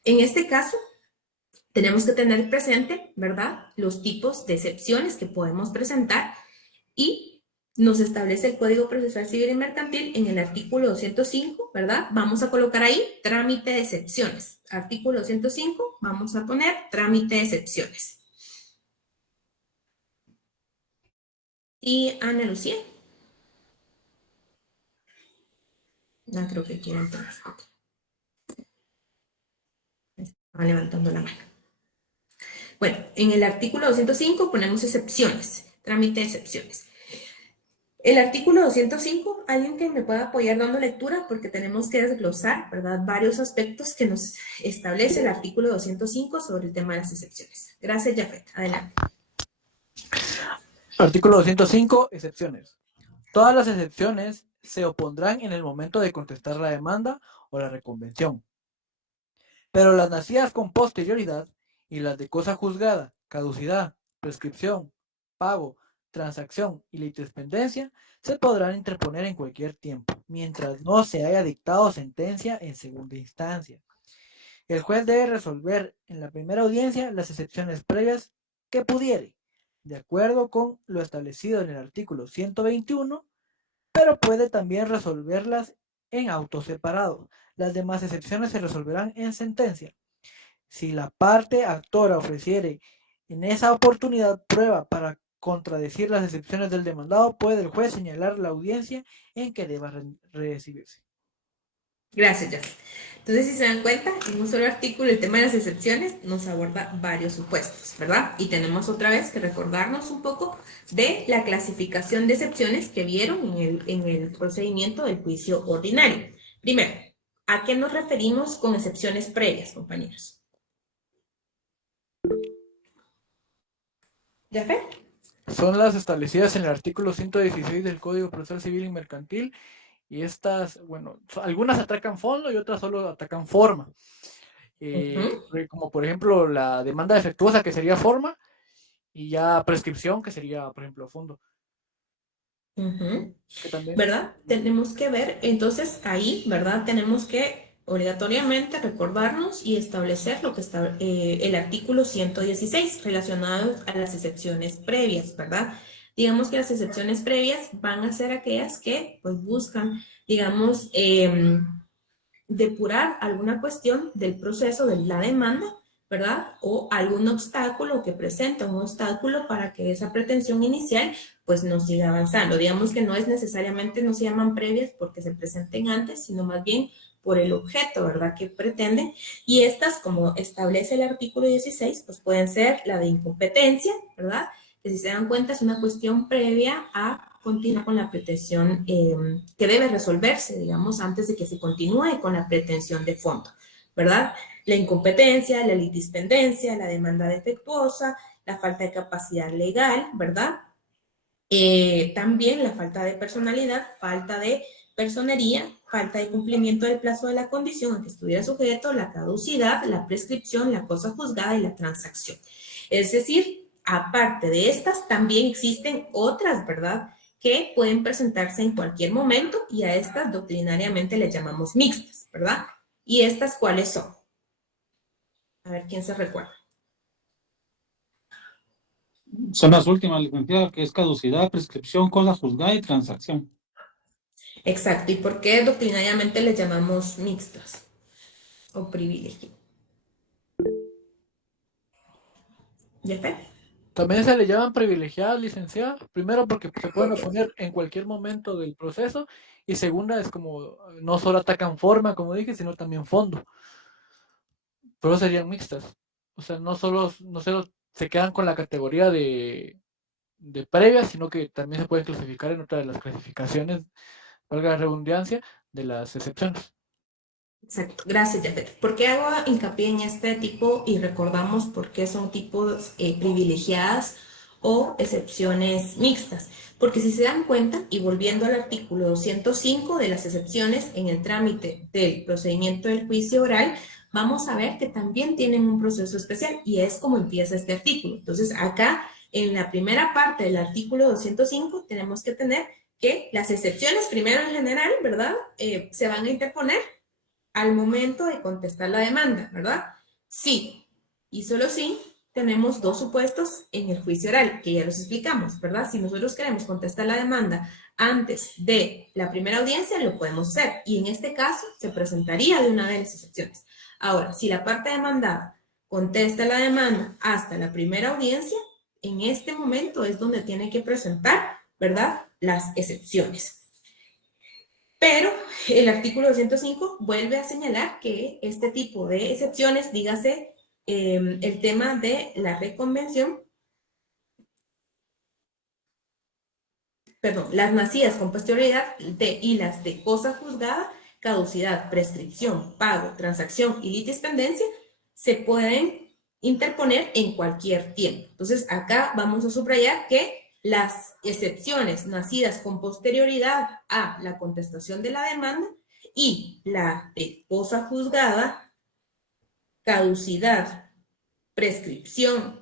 En este caso, tenemos que tener presente, ¿verdad? Los tipos de excepciones que podemos presentar y nos establece el Código Procesal Civil y Mercantil en el artículo 205, ¿verdad? Vamos a colocar ahí trámite de excepciones. Artículo 205, vamos a poner trámite de excepciones. Y Ana Lucía. No creo que quiera entrar. Estaba levantando la mano. Bueno, en el artículo 205 ponemos excepciones, trámite de excepciones. El artículo 205, alguien que me pueda apoyar dando lectura porque tenemos que desglosar, ¿verdad? Varios aspectos que nos establece el artículo 205 sobre el tema de las excepciones. Gracias, Jafet. Adelante. Artículo 205, excepciones. Todas las excepciones se opondrán en el momento de contestar la demanda o la reconvención. Pero las nacidas con posterioridad y las de cosa juzgada, caducidad, prescripción, pago, transacción y litispendencia se podrán interponer en cualquier tiempo, mientras no se haya dictado sentencia en segunda instancia. El juez debe resolver en la primera audiencia las excepciones previas que pudiere, de acuerdo con lo establecido en el artículo 121, pero puede también resolverlas en auto separado. Las demás excepciones se resolverán en sentencia. Si la parte actora ofreciere en esa oportunidad prueba para contradecir las excepciones del demandado, puede el juez señalar la audiencia en que deba recibirse. Gracias, Jafet. Entonces, si se dan cuenta, en un solo artículo el tema de las excepciones nos aborda varios supuestos, ¿verdad? Y tenemos otra vez que recordarnos un poco de la clasificación de excepciones que vieron en el procedimiento del juicio ordinario. Primero, ¿a qué nos referimos con excepciones previas, compañeros? ¿Jafet? Son las establecidas en el artículo 116 del Código Procesal Civil y Mercantil. Y estas, bueno, algunas atacan fondo y otras solo atacan forma. Como por ejemplo la demanda defectuosa, que sería forma, y ya prescripción, que sería, por ejemplo, fondo. Que también, ¿verdad? Tenemos que ver, entonces ahí, ¿verdad? Tenemos que obligatoriamente recordarnos y establecer lo que está el artículo 116 relacionado a las excepciones previas, ¿verdad? Digamos que las excepciones previas van a ser aquellas que pues buscan, digamos, depurar alguna cuestión del proceso de la demanda, ¿verdad? O algún obstáculo que presenta un obstáculo para que esa pretensión inicial pues no siga avanzando. Digamos que no es necesariamente, no se llaman previas porque se presenten antes, sino más bien por el objeto, ¿verdad? Que pretenden. Y estas, como establece el artículo 16, pues pueden ser la de incompetencia, ¿verdad? Que si se dan cuenta es una cuestión previa a continuar con la pretensión que debe resolverse, digamos, antes de que se continúe con la pretensión de fondo, ¿verdad? La incompetencia, la litispendencia, la demanda defectuosa, la falta de capacidad legal, ¿verdad? También la falta de personalidad, falta de personería, falta de cumplimiento del plazo de la condición a que estuviera sujeto, la caducidad, la prescripción, la cosa juzgada y la transacción. Es decir, aparte de estas, también existen otras, ¿verdad?, que pueden presentarse en cualquier momento y a estas doctrinariamente les llamamos mixtas, ¿verdad? ¿Y estas cuáles son? A ver, ¿quién se recuerda? Son las últimas, licenciada, que es caducidad, prescripción, cosa juzgada y transacción. Exacto. ¿Y por qué doctrinariamente les llamamos mixtas o privilegiadas? ¿Jefe? También se le llaman privilegiadas, licenciada. Primero porque se pueden oponer en cualquier momento del proceso. Y segunda es como no solo atacan forma, como dije, sino también fondo. Pero serían mixtas. O sea, no solo se quedan con la categoría de previas, sino que también se pueden clasificar en otra de las clasificaciones, valga la redundancia, de las excepciones. Exacto, gracias, Jafet. ¿Por qué hago hincapié en este tipo y recordamos por qué son tipos privilegiadas o excepciones mixtas? Porque si se dan cuenta, y volviendo al artículo 205 de las excepciones en el trámite del procedimiento del juicio oral, vamos a ver que también tienen un proceso especial y es como empieza este artículo. Entonces, acá en la primera parte del artículo 205 tenemos que tener que las excepciones, primero en general, ¿verdad? Se van a interponer al momento de contestar la demanda, ¿verdad? Sí, y solo sí tenemos dos supuestos en el juicio oral, que ya los explicamos, ¿verdad? Si nosotros queremos contestar la demanda antes de la primera audiencia, lo podemos hacer, y en este caso se presentaría de una de las excepciones. Ahora, si la parte demandada contesta la demanda hasta la primera audiencia, en este momento es donde tiene que presentar, ¿verdad?, las excepciones. Pero el artículo 205 vuelve a señalar que este tipo de excepciones, dígase el tema de la reconvención, perdón, las nacidas con posterioridad y las de cosa juzgada, caducidad, prescripción, pago, transacción y litispendencia, se pueden interponer en cualquier tiempo. Entonces, acá vamos a subrayar que las excepciones nacidas con posterioridad a la contestación de la demanda y la de cosa juzgada, caducidad, prescripción,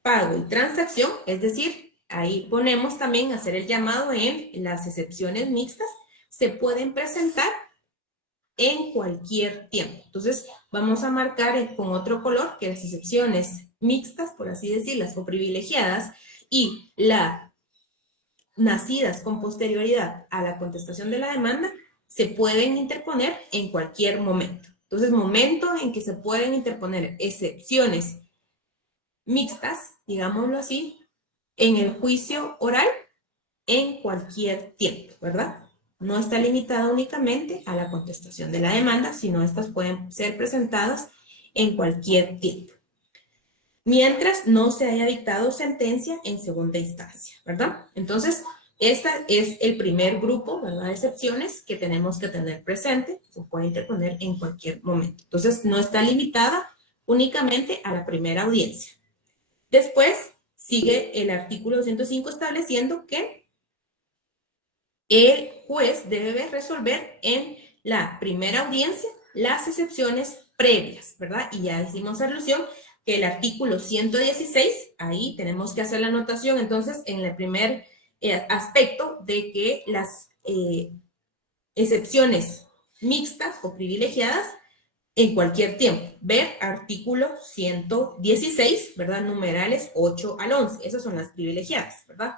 pago y transacción, es decir, ahí ponemos también hacer el llamado en las excepciones mixtas, se pueden presentar en cualquier tiempo. Entonces, vamos a marcar con otro color que las excepciones mixtas, por así decirlas, o privilegiadas, y las nacidas con posterioridad a la contestación de la demanda, se pueden interponer en cualquier momento. Entonces, momento en que se pueden interponer excepciones mixtas, digámoslo así, en el juicio oral en cualquier tiempo, ¿verdad? No está limitada únicamente a la contestación de la demanda, sino estas pueden ser presentadas en cualquier tiempo, mientras no se haya dictado sentencia en segunda instancia, ¿verdad? Entonces, este es el primer grupo, ¿verdad?, de excepciones que tenemos que tener presente, se puede interponer en cualquier momento. Entonces, no está limitada únicamente a la primera audiencia. Después, sigue el artículo 205 estableciendo que el juez debe resolver en la primera audiencia las excepciones previas, ¿verdad? Y ya hicimos alusión que el artículo 116, ahí tenemos que hacer la anotación, entonces, en el primer aspecto de que las excepciones mixtas o privilegiadas en cualquier tiempo. Ver artículo 116, ¿verdad? Numerales 8 al 11. Esas son las privilegiadas, ¿verdad?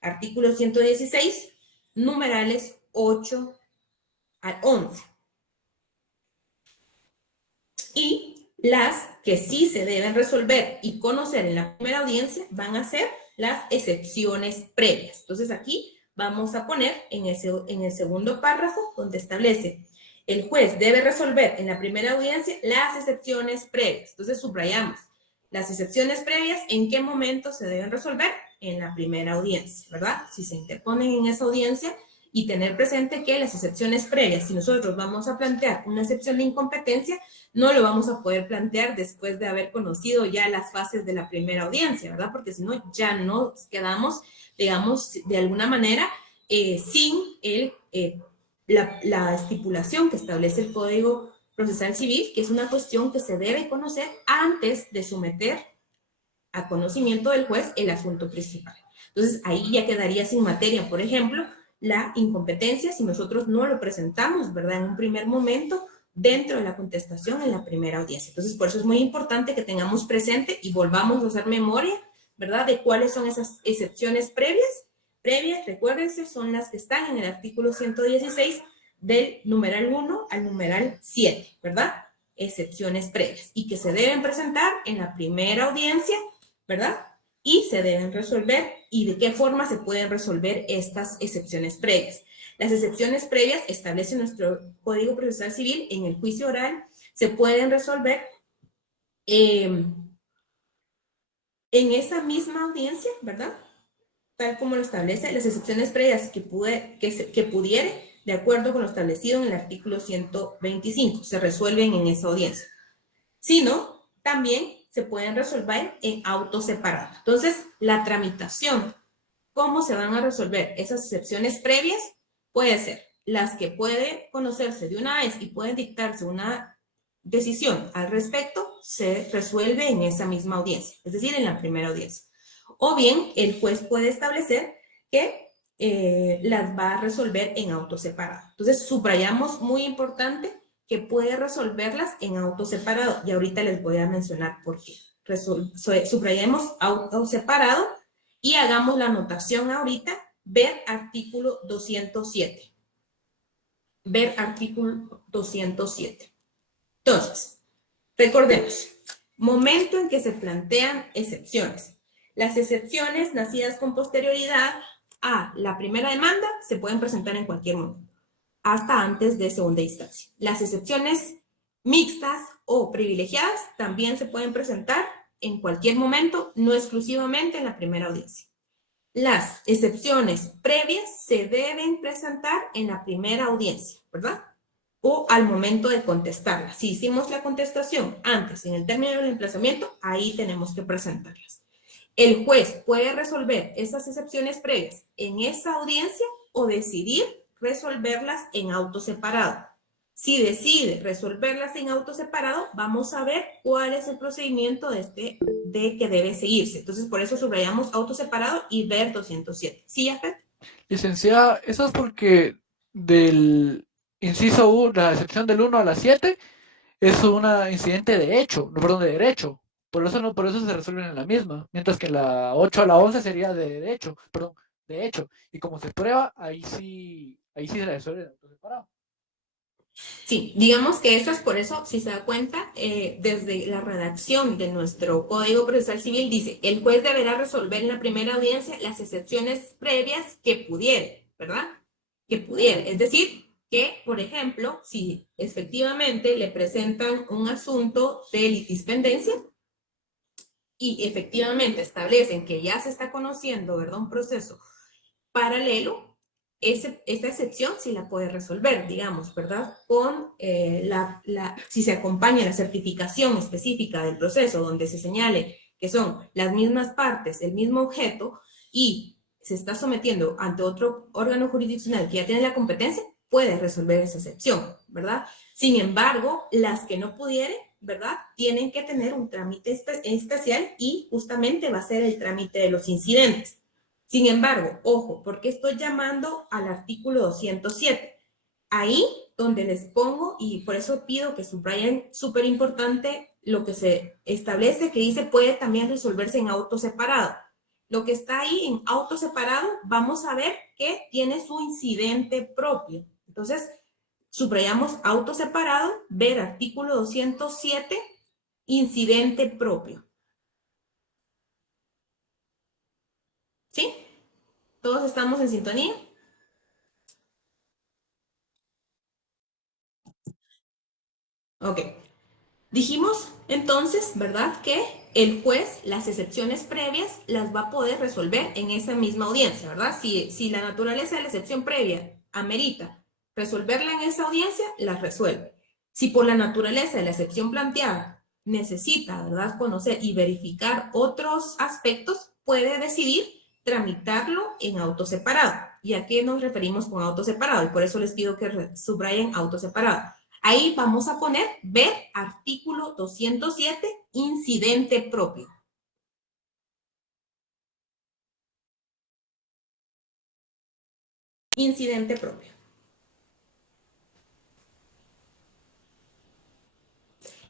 Artículo 116, numerales 8 al 11. Y las que sí se deben resolver y conocer en la primera audiencia van a ser las excepciones previas. Entonces aquí vamos a poner en el segundo párrafo donde establece el juez debe resolver en la primera audiencia las excepciones previas. Entonces subrayamos las excepciones previas, ¿en qué momento se deben resolver? En la primera audiencia, ¿verdad? Si se interponen en esa audiencia, y tener presente que las excepciones previas, si nosotros vamos a plantear una excepción de incompetencia, no lo vamos a poder plantear después de haber conocido ya las fases de la primera audiencia, ¿verdad? Porque si no, ya nos quedamos, digamos, de alguna manera, sin la estipulación que establece el Código Procesal Civil, que es una cuestión que se debe conocer antes de someter a conocimiento del juez el asunto principal. Entonces, ahí ya quedaría sin materia, por ejemplo, la incompetencia si nosotros no lo presentamos, ¿verdad? En un primer momento, dentro de la contestación en la primera audiencia. Entonces, por eso es muy importante que tengamos presente y volvamos a hacer memoria, ¿verdad? De cuáles son esas excepciones previas. Previas, recuérdense, son las que están en el artículo 116 del numeral 1 al numeral 7, ¿verdad? Excepciones previas y que se deben presentar en la primera audiencia, ¿verdad? Y se deben resolver. ¿Y de qué forma se pueden resolver estas excepciones previas? Las excepciones previas establece nuestro Código Procesal Civil en el juicio oral, se pueden resolver en esa misma audiencia, ¿verdad? Tal como lo establece las excepciones previas que pudiere, de acuerdo con lo establecido en el artículo 125, se resuelven en esa audiencia. Si no, también se pueden resolver en auto separado. Entonces, la tramitación, ¿cómo se van a resolver esas excepciones previas? Puede ser las que puede conocerse de una vez y pueden dictarse una decisión al respecto, se resuelve en esa misma audiencia, es decir, en la primera audiencia. O bien, el juez puede establecer que las va a resolver en auto separado. Entonces, subrayamos, muy importante, que puede resolverlas en auto separado. Y ahorita les voy a mencionar por qué. Subrayemos auto separado y hagamos la anotación ahorita, ver artículo 207. Ver artículo 207. Entonces, recordemos, momento en que se plantean excepciones. Las excepciones nacidas con posterioridad a la primera demanda se pueden presentar en cualquier momento, hasta antes de segunda instancia. Las excepciones mixtas o privilegiadas también se pueden presentar en cualquier momento, no exclusivamente en la primera audiencia. Las excepciones previas se deben presentar en la primera audiencia, ¿verdad? O al momento de contestarla. Si hicimos la contestación antes, en el término del emplazamiento, ahí tenemos que presentarlas. El juez puede resolver esas excepciones previas en esa audiencia o decidir resolverlas en auto separado. Si decide resolverlas en auto separado, vamos a ver cuál es el procedimiento de que debe seguirse. Entonces, por eso subrayamos auto separado y ver 207. ¿Sí, Jafet? Licenciada, eso es porque del inciso 1, la excepción del 1 a la 7 es un incidente de hecho, no, perdón, de derecho. Por eso se resuelven en la misma. Mientras que la 8 a la 11 sería de derecho, perdón, de hecho. Y como se prueba, ahí sí se resuelve por separado. Sí, digamos que eso es por eso, si se da cuenta, desde la redacción de nuestro Código Procesal Civil dice, el juez deberá resolver en la primera audiencia las excepciones previas que pudiere, ¿verdad? Que pudiere, es decir, que, por ejemplo, si efectivamente le presentan un asunto de litispendencia y efectivamente establecen que ya se está conociendo, ¿verdad? Un proceso paralelo, esta excepción sí la puede resolver, digamos, ¿verdad? Con si se acompaña la certificación específica del proceso donde se señale que son las mismas partes, el mismo objeto y se está sometiendo ante otro órgano jurisdiccional que ya tiene la competencia, puede resolver esa excepción, ¿verdad? Sin embargo, las que no pudiere, ¿verdad? Tienen que tener un trámite especial y justamente va a ser el trámite de los incidentes. Sin embargo, ojo, porque estoy llamando al artículo 207. Ahí donde les pongo, y por eso pido que subrayen, súper importante lo que se establece, que dice puede también resolverse en auto separado. Lo que está ahí en auto separado, vamos a ver que tiene su incidente propio. Entonces, subrayamos auto separado, ver artículo 207, incidente propio. ¿Sí? ¿Todos estamos en sintonía? Ok. Dijimos entonces, ¿verdad? Que el juez las excepciones previas las va a poder resolver en esa misma audiencia, ¿verdad? Si la naturaleza de la excepción previa amerita resolverla en esa audiencia, la resuelve. Si por la naturaleza de la excepción planteada necesita, ¿verdad?, conocer y verificar otros aspectos, puede decidir tramitarlo en auto separado. ¿Y a qué nos referimos con auto separado? Y por eso les pido que subrayen auto separado. Ahí vamos a poner ver artículo 207, incidente propio. incidente propio.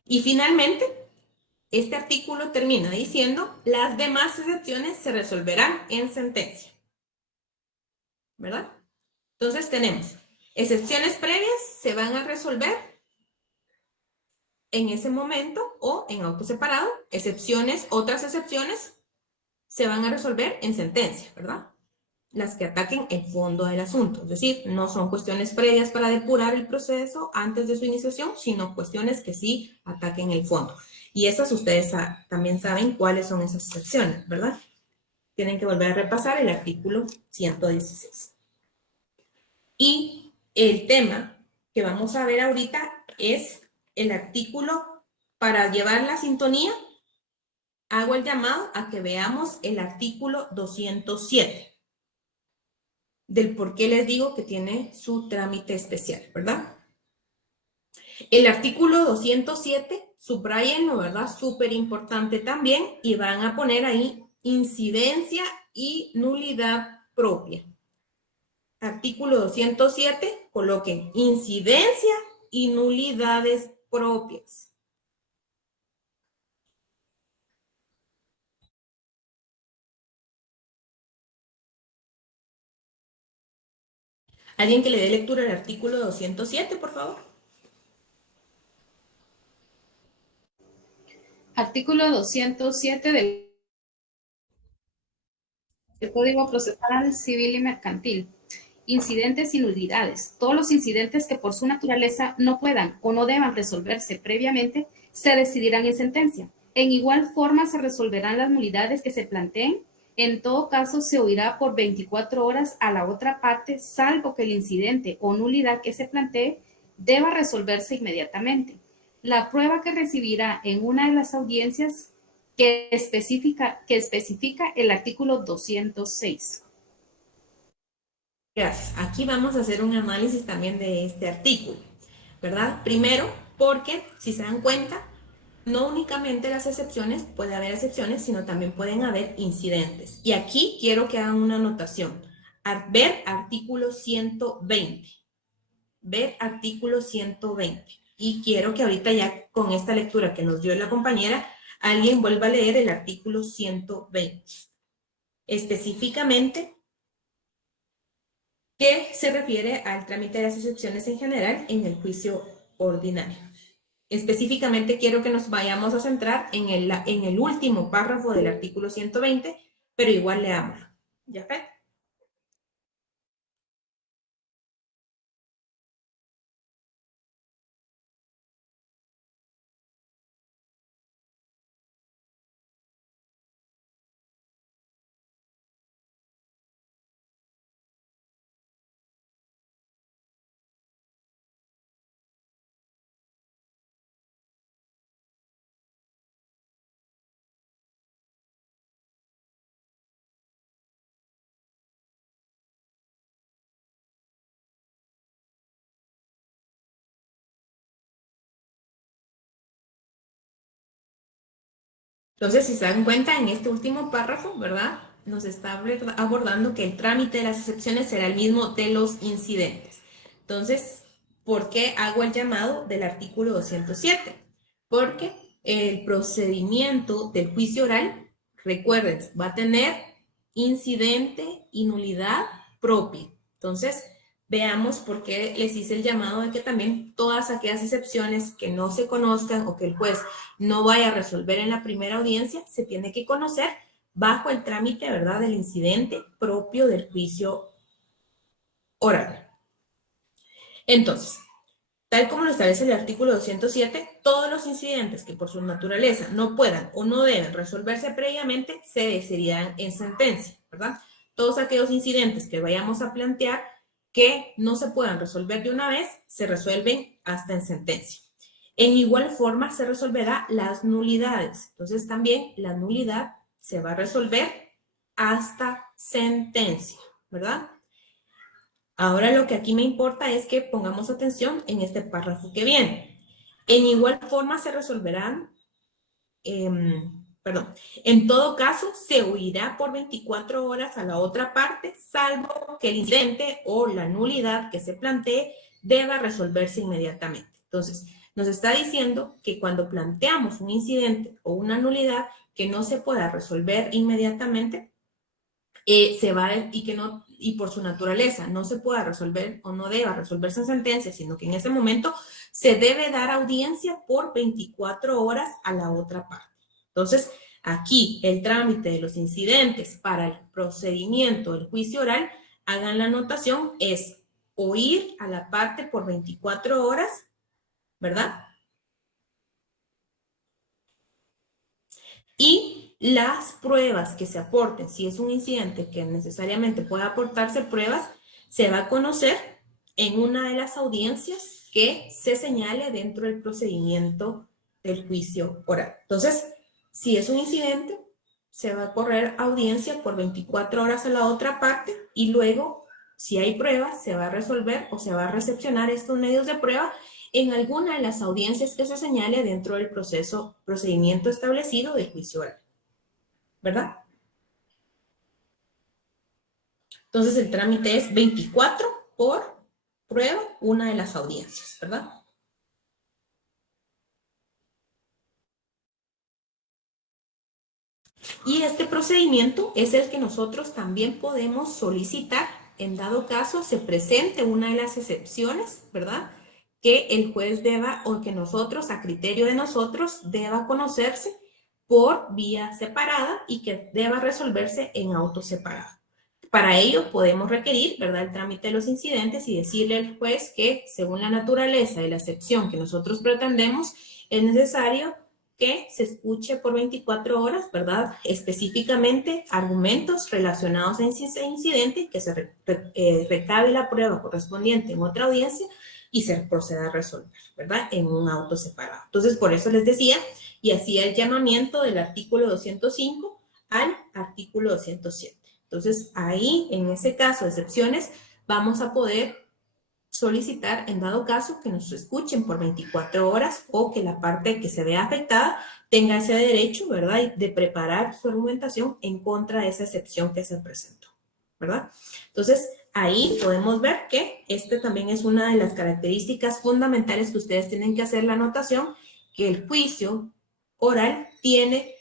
Y finalmente, este artículo termina diciendo, las demás excepciones se resolverán en sentencia. ¿Verdad? Entonces tenemos, excepciones previas se van a resolver en ese momento o en auto separado. Otras excepciones se van a resolver en sentencia, ¿verdad? Las que ataquen el fondo del asunto. Es decir, no son cuestiones previas para depurar el proceso antes de su iniciación, sino cuestiones que sí ataquen el fondo. Y esas ustedes también saben cuáles son esas excepciones, ¿verdad? Tienen que volver a repasar el artículo 116. Y el tema que vamos a ver ahorita es el artículo, para llevar la sintonía, hago el llamado a que veamos el artículo 207. Del por qué les digo que tiene su trámite especial, ¿verdad? El artículo 207, subrayenlo, ¿verdad? Súper importante también, y van a poner ahí incidencia y nulidad propia. Artículo 207, coloquen incidencia y nulidades propias. ¿Alguien que le dé lectura al artículo 207, por favor? Artículo 207 del Código Procesal Civil y Mercantil. Incidentes y nulidades. Todos los incidentes que por su naturaleza no puedan o no deban resolverse previamente se decidirán en sentencia. En igual forma se resolverán las nulidades que se planteen. En todo caso, se oirá por 24 horas a la otra parte, salvo que el incidente o nulidad que se plantee deba resolverse inmediatamente. La prueba que recibirá en una de las audiencias que especifica el artículo 206. Gracias. Aquí vamos a hacer un análisis también de este artículo, ¿verdad? Primero, porque si se dan cuenta, no únicamente las excepciones, puede haber excepciones, sino también pueden haber incidentes. Y aquí quiero que hagan una anotación. Ver artículo 120. Ver artículo 120. Y quiero que ahorita ya con esta lectura que nos dio la compañera, alguien vuelva a leer el artículo 120. Específicamente, que se refiere al trámite de las excepciones en general en el juicio ordinario. Específicamente quiero que nos vayamos a centrar en el último párrafo del artículo 120, pero igual leámoslo. ¿Ya fue? Entonces, si se dan cuenta, en este último párrafo, ¿verdad? Nos está abordando que el trámite de las excepciones será el mismo de los incidentes. Entonces, ¿por qué hago el llamado del artículo 207? Porque el procedimiento del juicio oral, recuerden, va a tener incidente y nulidad propia. Entonces, veamos por qué les hice el llamado de que también todas aquellas excepciones que no se conozcan o que el juez no vaya a resolver en la primera audiencia, se tiene que conocer bajo el trámite, ¿verdad?, del incidente propio del juicio oral. Entonces, tal como lo establece el artículo 207, todos los incidentes que por su naturaleza no puedan o no deben resolverse previamente se decidirán en sentencia, ¿verdad? Todos aquellos incidentes que vayamos a plantear que no se puedan resolver de una vez, se resuelven hasta en sentencia. En igual forma se resolverá las nulidades. Entonces también la nulidad se va a resolver hasta sentencia, ¿verdad? Ahora lo que aquí me importa es que pongamos atención en este párrafo que viene. En igual forma se resolverán perdón, en todo caso, se oirá por 24 horas a la otra parte, salvo que el incidente o la nulidad que se plantee deba resolverse inmediatamente. Entonces, nos está diciendo que cuando planteamos un incidente o una nulidad que no se pueda resolver inmediatamente, se va y que no, y por su naturaleza no se pueda resolver o no deba resolverse en sentencia, sino que en ese momento se debe dar audiencia por 24 horas a la otra parte. Entonces, aquí el trámite de los incidentes para el procedimiento del juicio oral, hagan la anotación, es oír a la parte por 24 horas, ¿verdad? Y las pruebas que se aporten, si es un incidente que necesariamente pueda aportarse pruebas, se va a conocer en una de las audiencias que se señale dentro del procedimiento del juicio oral. Entonces, si es un incidente, se va a correr audiencia por 24 horas a la otra parte y luego, si hay pruebas, se va a resolver o se va a recepcionar estos medios de prueba en alguna de las audiencias que se señale dentro del procedimiento establecido del juicio oral, ¿verdad? Entonces el trámite es 24 por prueba, una de las audiencias, ¿verdad? Y este procedimiento es el que nosotros también podemos solicitar en dado caso se presente una de las excepciones, ¿verdad? Que el juez deba o que nosotros, a criterio de nosotros, deba conocerse por vía separada y que deba resolverse en auto separado. Para ello podemos requerir, ¿verdad?, el trámite de los incidentes y decirle al juez que según la naturaleza de la excepción que nosotros pretendemos, es necesario que se escuche por 24 horas, ¿verdad?, específicamente argumentos relacionados a ese incidente, que se recabe la prueba correspondiente en otra audiencia y se proceda a resolver, ¿verdad?, en un auto separado. Entonces, por eso les decía, y hacía el llamamiento del artículo 205 al artículo 207. Entonces, ahí, en ese caso de excepciones, vamos a poder solicitar, en dado caso, que nos escuchen por 24 horas o que la parte que se vea afectada tenga ese derecho, ¿verdad?, de preparar su argumentación en contra de esa excepción que se presentó, ¿verdad? Entonces, ahí podemos ver que esta también es una de las características fundamentales que ustedes tienen que hacer la anotación, que el juicio oral tiene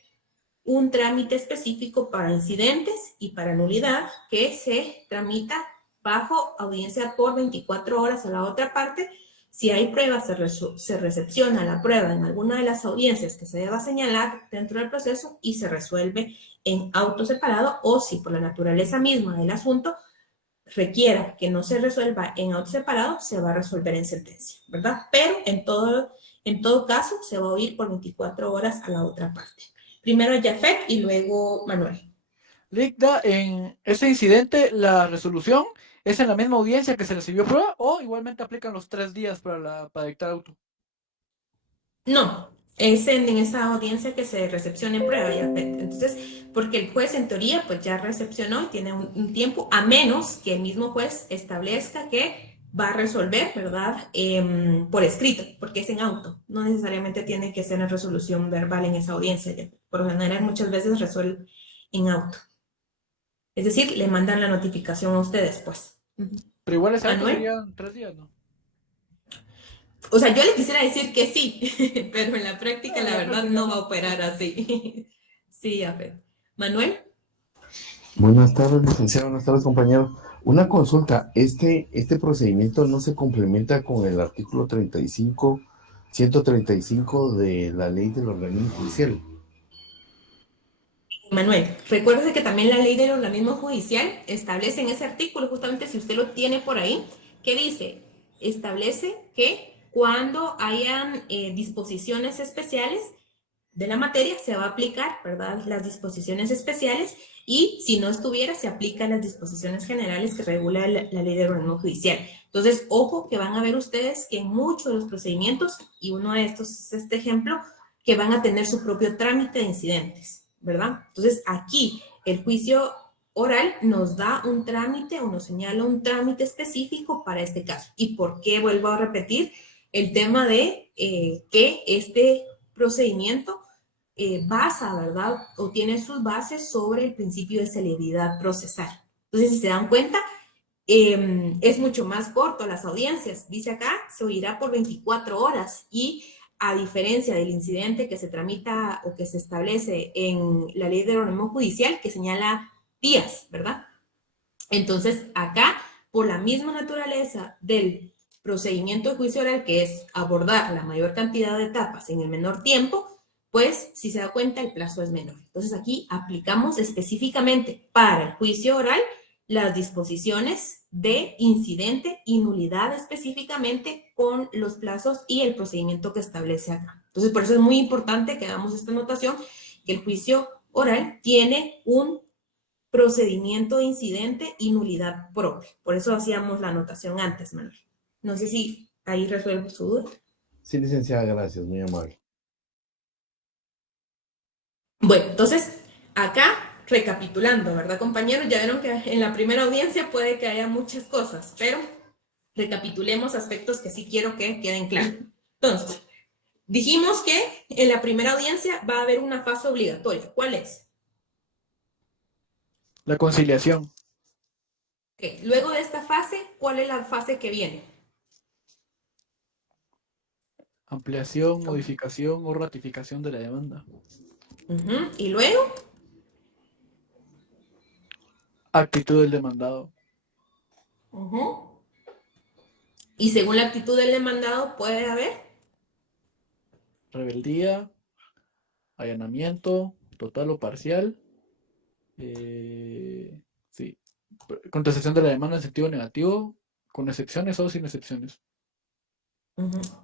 un trámite específico para incidentes y para nulidad que se tramita bajo audiencia por 24 horas a la otra parte. Si hay pruebas, se recepciona la prueba en alguna de las audiencias que se deba señalar dentro del proceso y se resuelve en auto separado, o si por la naturaleza misma del asunto requiera que no se resuelva en auto separado, se va a resolver en sentencia, ¿verdad? Pero en todo caso se va a oír por 24 horas a la otra parte. Primero Jafet y luego Manuel. Ligda, en ese incidente, la resolución es en la misma audiencia que se recibió prueba o igualmente aplican los 3 días para dictar auto. No, es en esa audiencia que se recepcione prueba, Jafet. Entonces, porque el juez en teoría pues ya recepcionó y tiene un tiempo, a menos que el mismo juez establezca que va a resolver, ¿verdad? Por escrito, porque es en auto. No necesariamente tiene que ser en resolución verbal en esa audiencia. Por lo general, muchas veces resuelve en auto. Es decir, le mandan la notificación a ustedes, pues. Pero igual ese auto Manuel. serían 3 días, ¿no? O sea, yo le quisiera decir que sí, pero en la práctica la verdad no va a operar así. Sí, a ver. Manuel. Buenas tardes, licenciado. Buenas tardes, compañero. Una consulta. ¿Este procedimiento no se complementa con el artículo 135 de la ley del organismo judicial? Manuel, recuérdese que también la ley del organismo judicial establece en ese artículo, justamente si usted lo tiene por ahí, que dice, establece que cuando hayan disposiciones especiales de la materia se va a aplicar, ¿verdad?, las disposiciones especiales, y si no estuviera, se aplican las disposiciones generales que regula la ley del organismo judicial. Entonces, ojo que van a ver ustedes que en muchos de los procedimientos, y uno de estos es este ejemplo, que van a tener su propio trámite de incidentes, ¿verdad? Entonces, aquí el juicio oral nos da un trámite o nos señala un trámite específico para este caso. ¿Y por qué vuelvo a repetir el tema de que este procedimiento basa, ¿verdad? O tiene sus bases sobre el principio de celeridad procesal. Entonces, si se dan cuenta, es mucho más corto las audiencias. Dice acá, se oirá por 24 horas y a diferencia del incidente que se tramita o que se establece en la ley de organismo judicial que señala días, ¿verdad? Entonces, acá, por la misma naturaleza del procedimiento de juicio oral, que es abordar la mayor cantidad de etapas en el menor tiempo, pues, si se da cuenta, el plazo es menor. Entonces, aquí aplicamos específicamente para el juicio oral las disposiciones de incidente y nulidad específicamente con los plazos y el procedimiento que establece acá. Entonces, por eso es muy importante que hagamos esta anotación, que el juicio oral tiene un procedimiento de incidente y nulidad propia. Por eso hacíamos la anotación antes, Manuel. No sé si ahí resuelvo su duda. Sí, licenciada, gracias, muy amable. Bueno, entonces, acá, recapitulando, ¿verdad, compañeros? Ya vieron que en la primera audiencia puede que haya muchas cosas, pero recapitulemos aspectos que sí quiero que queden claros. Entonces, dijimos que en la primera audiencia va a haber una fase obligatoria. ¿Cuál es? La conciliación. Okay. Luego de esta fase, ¿cuál es la fase que viene? Ampliación, modificación o ratificación de la demanda. Y luego, Actitud del demandado. y según la actitud del demandado puede haber Rebeldía, allanamiento, total o parcial. Sí. Contestación de la demanda en sentido negativo, con excepciones o sin excepciones.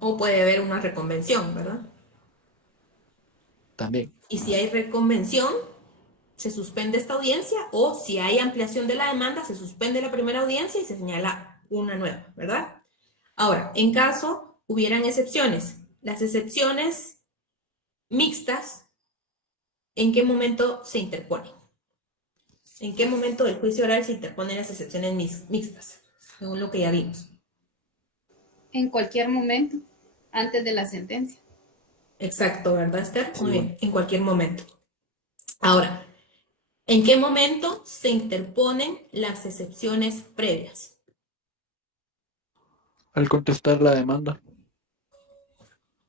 o puede haber una reconvención, ¿verdad? También. Y si hay reconvención, se suspende esta audiencia, o si hay ampliación de la demanda, se suspende la primera audiencia y se señala una nueva, ¿verdad? Ahora, en caso hubieran excepciones, las excepciones mixtas, ¿en qué momento se interponen? ¿En qué momento del juicio oral se interponen las excepciones mixtas? Según lo que ya vimos. En cualquier momento, antes de la sentencia. Exacto, ¿verdad, Esther? Muy bien, en cualquier momento. Ahora, ¿en qué momento se interponen las excepciones previas? Al contestar la demanda.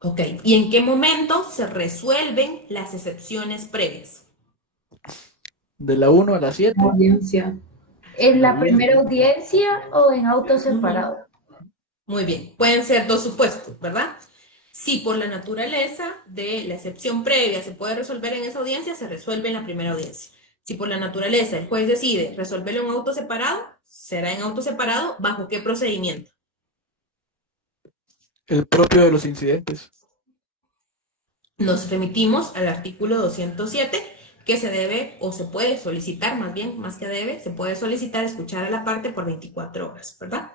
Ok, ¿y en qué momento se resuelven las excepciones previas? De la 1 a la 7. Audiencia. ¿En la primera audiencia o en auto separado? Muy bien, pueden ser dos supuestos, ¿verdad? Si por la naturaleza de la excepción previa se puede resolver en esa audiencia, se resuelve en la primera audiencia. Si por la naturaleza el juez decide resolverlo en auto separado, será en auto separado, ¿bajo qué procedimiento? El propio de los incidentes. Nos remitimos al artículo 207, que se debe o se puede solicitar, más bien, más que debe, se puede solicitar escuchar a la parte por 24 horas, ¿verdad?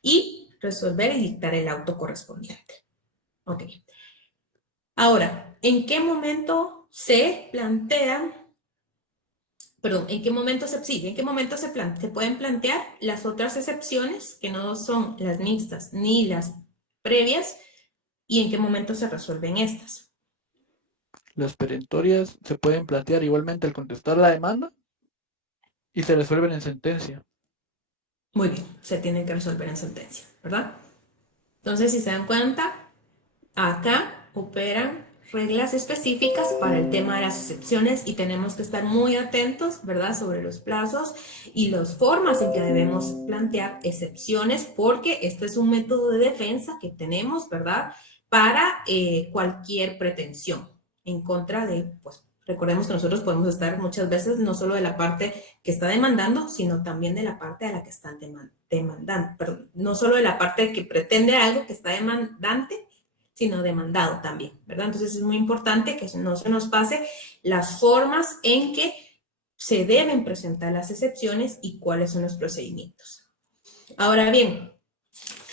Y resolver y dictar el auto correspondiente. Ok. Ahora, ¿en qué momento se plantean, perdón, en qué momento se pueden plantear las otras excepciones que no son las mixtas ni las previas, y en qué momento se resuelven estas? Las perentorias se pueden plantear igualmente al contestar la demanda y se resuelven en sentencia. Muy bien, se tienen que resolver en sentencia, ¿verdad? Entonces, si se dan cuenta, acá operan reglas específicas para el tema de las excepciones y tenemos que estar muy atentos, ¿verdad?, sobre los plazos y las formas en que debemos plantear excepciones, porque este es un método de defensa que tenemos, ¿verdad?, para cualquier pretensión en contra de, pues, recordemos que nosotros podemos estar muchas veces no solo de la parte que está demandando, sino también de la parte a la que están demandando, perdón, no solo de la parte que pretende algo que está demandante, sino demandado también, ¿verdad? Entonces es muy importante que no se nos pase las formas en que se deben presentar las excepciones y cuáles son los procedimientos. Ahora bien,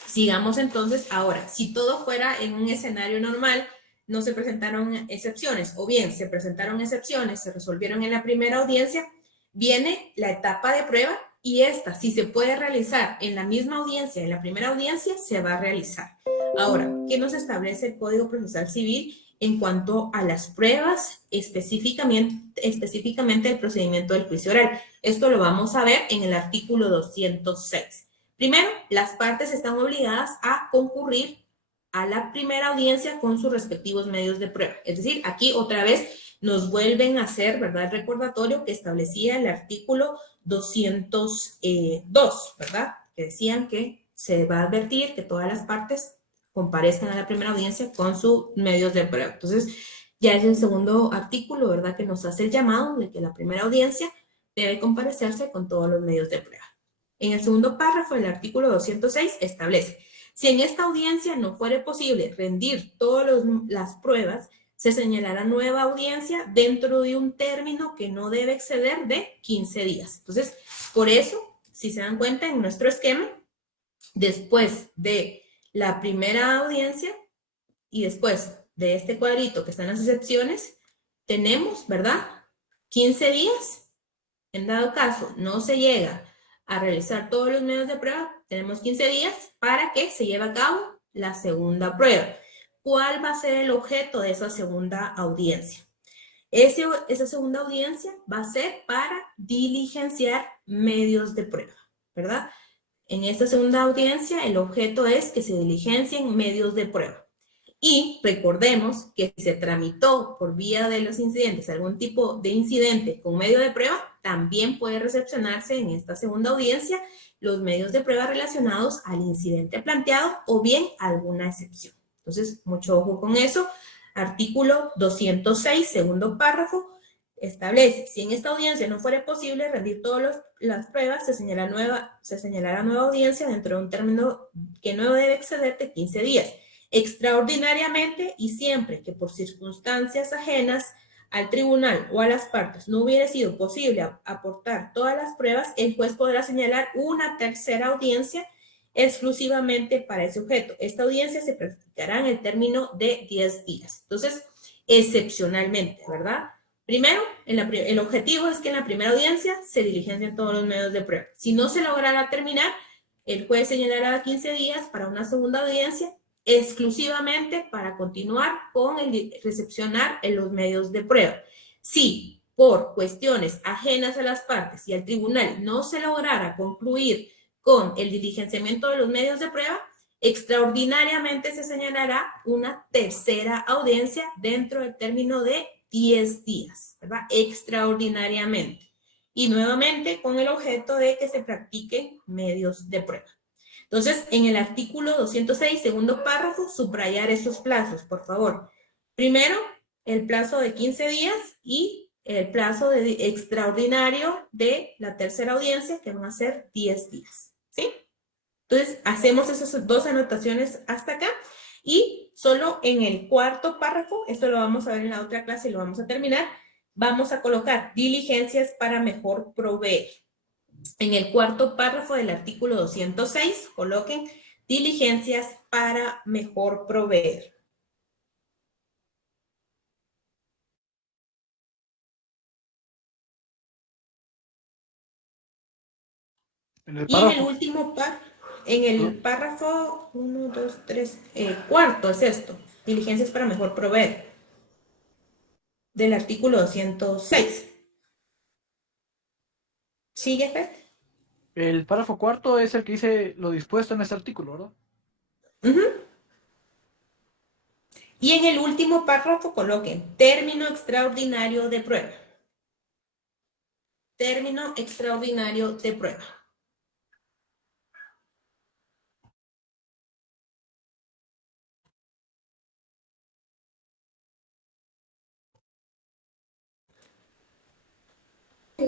sigamos entonces ahora. Si todo fuera en un escenario normal, no se presentaron excepciones, o bien se presentaron excepciones, se resolvieron en la primera audiencia, viene la etapa de prueba y esta, si se puede realizar en la misma audiencia, en la primera audiencia, se va a realizar. Ahora, ¿qué nos establece el Código Procesal Civil en cuanto a las pruebas, específicamente el procedimiento del juicio oral. Esto lo vamos a ver en el artículo 206. Primero, las partes están obligadas a concurrir a la primera audiencia con sus respectivos medios de prueba. Es decir, aquí otra vez nos vuelven a hacer, ¿verdad?, el recordatorio que establecía el artículo 202, ¿verdad?, que decían que se va a advertir que todas las partes comparezcan a la primera audiencia con sus medios de prueba. Entonces, ya es el segundo artículo, ¿verdad?, que nos hace el llamado de que la primera audiencia debe comparecerse con todos los medios de prueba. En el segundo párrafo del artículo 206 establece: si en esta audiencia no fuere posible rendir todas las pruebas, se señalará nueva audiencia dentro de un término que no debe exceder de 15 días. Entonces, por eso, si se dan cuenta en nuestro esquema, después de la primera audiencia y después de este cuadrito que están las excepciones, tenemos, ¿verdad?, 15 días. En dado caso, no se llega a realizar todos los medios de prueba, tenemos 15 días para que se lleve a cabo la segunda prueba. ¿Cuál va a ser el objeto de esa segunda audiencia? Esa segunda audiencia va a ser para diligenciar medios de prueba, ¿verdad? En esta segunda audiencia, el objeto es que se diligencien medios de prueba. Y recordemos que si se tramitó por vía de los incidentes algún tipo de incidente con medio de prueba, también puede recepcionarse en esta segunda audiencia los medios de prueba relacionados al incidente planteado o bien alguna excepción. Entonces, mucho ojo con eso. Artículo 206, segundo párrafo, establece: si en esta audiencia no fuera posible rendir todas las pruebas, se señalará nueva audiencia dentro de un término que no debe exceder de 15 días. Extraordinariamente y siempre que por circunstancias ajenas al tribunal o a las partes no hubiera sido posible aportar todas las pruebas, el juez podrá señalar una tercera audiencia exclusivamente para ese objeto. Esta audiencia se practicará en el término de 10 días. Entonces, excepcionalmente, ¿verdad? Primero, el objetivo es que en la primera audiencia se diligencien todos los medios de prueba. Si no se logrará terminar, el juez señalará 15 días para una segunda audiencia exclusivamente para continuar con el recepcionar en los medios de prueba. Si por cuestiones ajenas a las partes y al tribunal no se lograra concluir con el diligenciamiento de los medios de prueba, extraordinariamente se señalará una tercera audiencia dentro del término de 10 días, ¿verdad? Extraordinariamente. Y nuevamente con el objeto de que se practiquen medios de prueba. Entonces, en el artículo 206, segundo párrafo, subrayar esos plazos, por favor. Primero, el plazo de 15 días y el plazo extraordinario de la tercera audiencia, que van a ser 10 días, ¿sí? Entonces, hacemos esas dos anotaciones hasta acá y solo en el cuarto párrafo, esto lo vamos a ver en la otra clase y lo vamos a terminar, vamos a colocar diligencias para mejor proveer. En el cuarto párrafo del artículo 206, coloquen diligencias para mejor proveer. Y en el último párrafo 1, 2, 3, cuarto es esto, diligencias para mejor proveer, del artículo 206. ¿Sigue, Fer? El párrafo cuarto es el que dice lo dispuesto en este artículo, ¿verdad? Y en el último párrafo coloquen término extraordinario de prueba. Término extraordinario de prueba.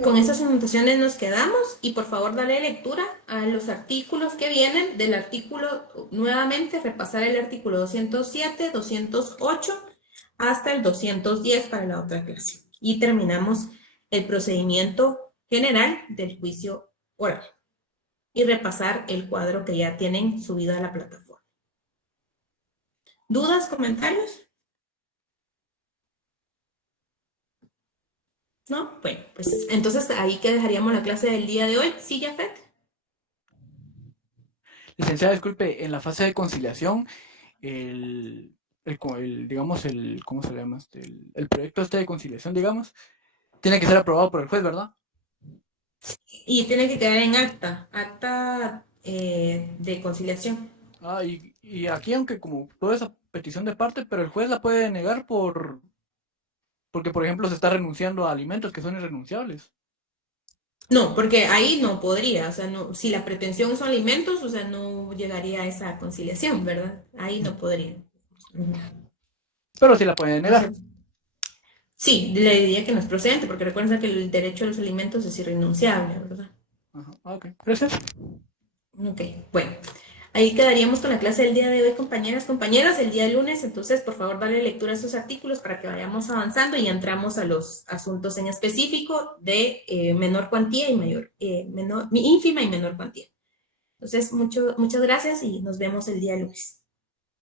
Con esas anotaciones nos quedamos y por favor dale lectura a los artículos que vienen del artículo, nuevamente repasar el artículo 207, 208 hasta el 210 para la otra clase. Y terminamos el procedimiento general del juicio oral y repasar el cuadro que ya tienen subido a la plataforma. ¿Dudas, comentarios? ¿No? Bueno, pues entonces ahí que dejaríamos la clase del día de hoy. ¿Sí, Jafet? Licenciada, disculpe, en la fase de conciliación, digamos, ¿cómo se llama? El proyecto este de conciliación, digamos, tiene que ser aprobado por el juez, ¿verdad? Y tiene que quedar en acta de conciliación. Y aquí, aunque como toda esa petición de parte, pero el juez la puede negar porque, por ejemplo, se está renunciando a alimentos que son irrenunciables. No, porque ahí no podría, o sea, no, si la pretensión son alimentos, o sea, no llegaría a esa conciliación, ¿verdad? Ahí no podría. Ujú. Pero sí la puede negar. Sí, le diría que no es procedente, porque recuerden que el derecho a los alimentos es irrenunciable, ¿verdad? Ajá, ok, gracias. Ok, bueno, ahí quedaríamos con la clase del día de hoy, compañeras, compañeros, el día lunes, entonces por favor darle lectura a estos artículos para que vayamos avanzando y entramos a los asuntos en específico de menor cuantía y ínfima y menor cuantía. Entonces, muchas gracias y nos vemos el día lunes.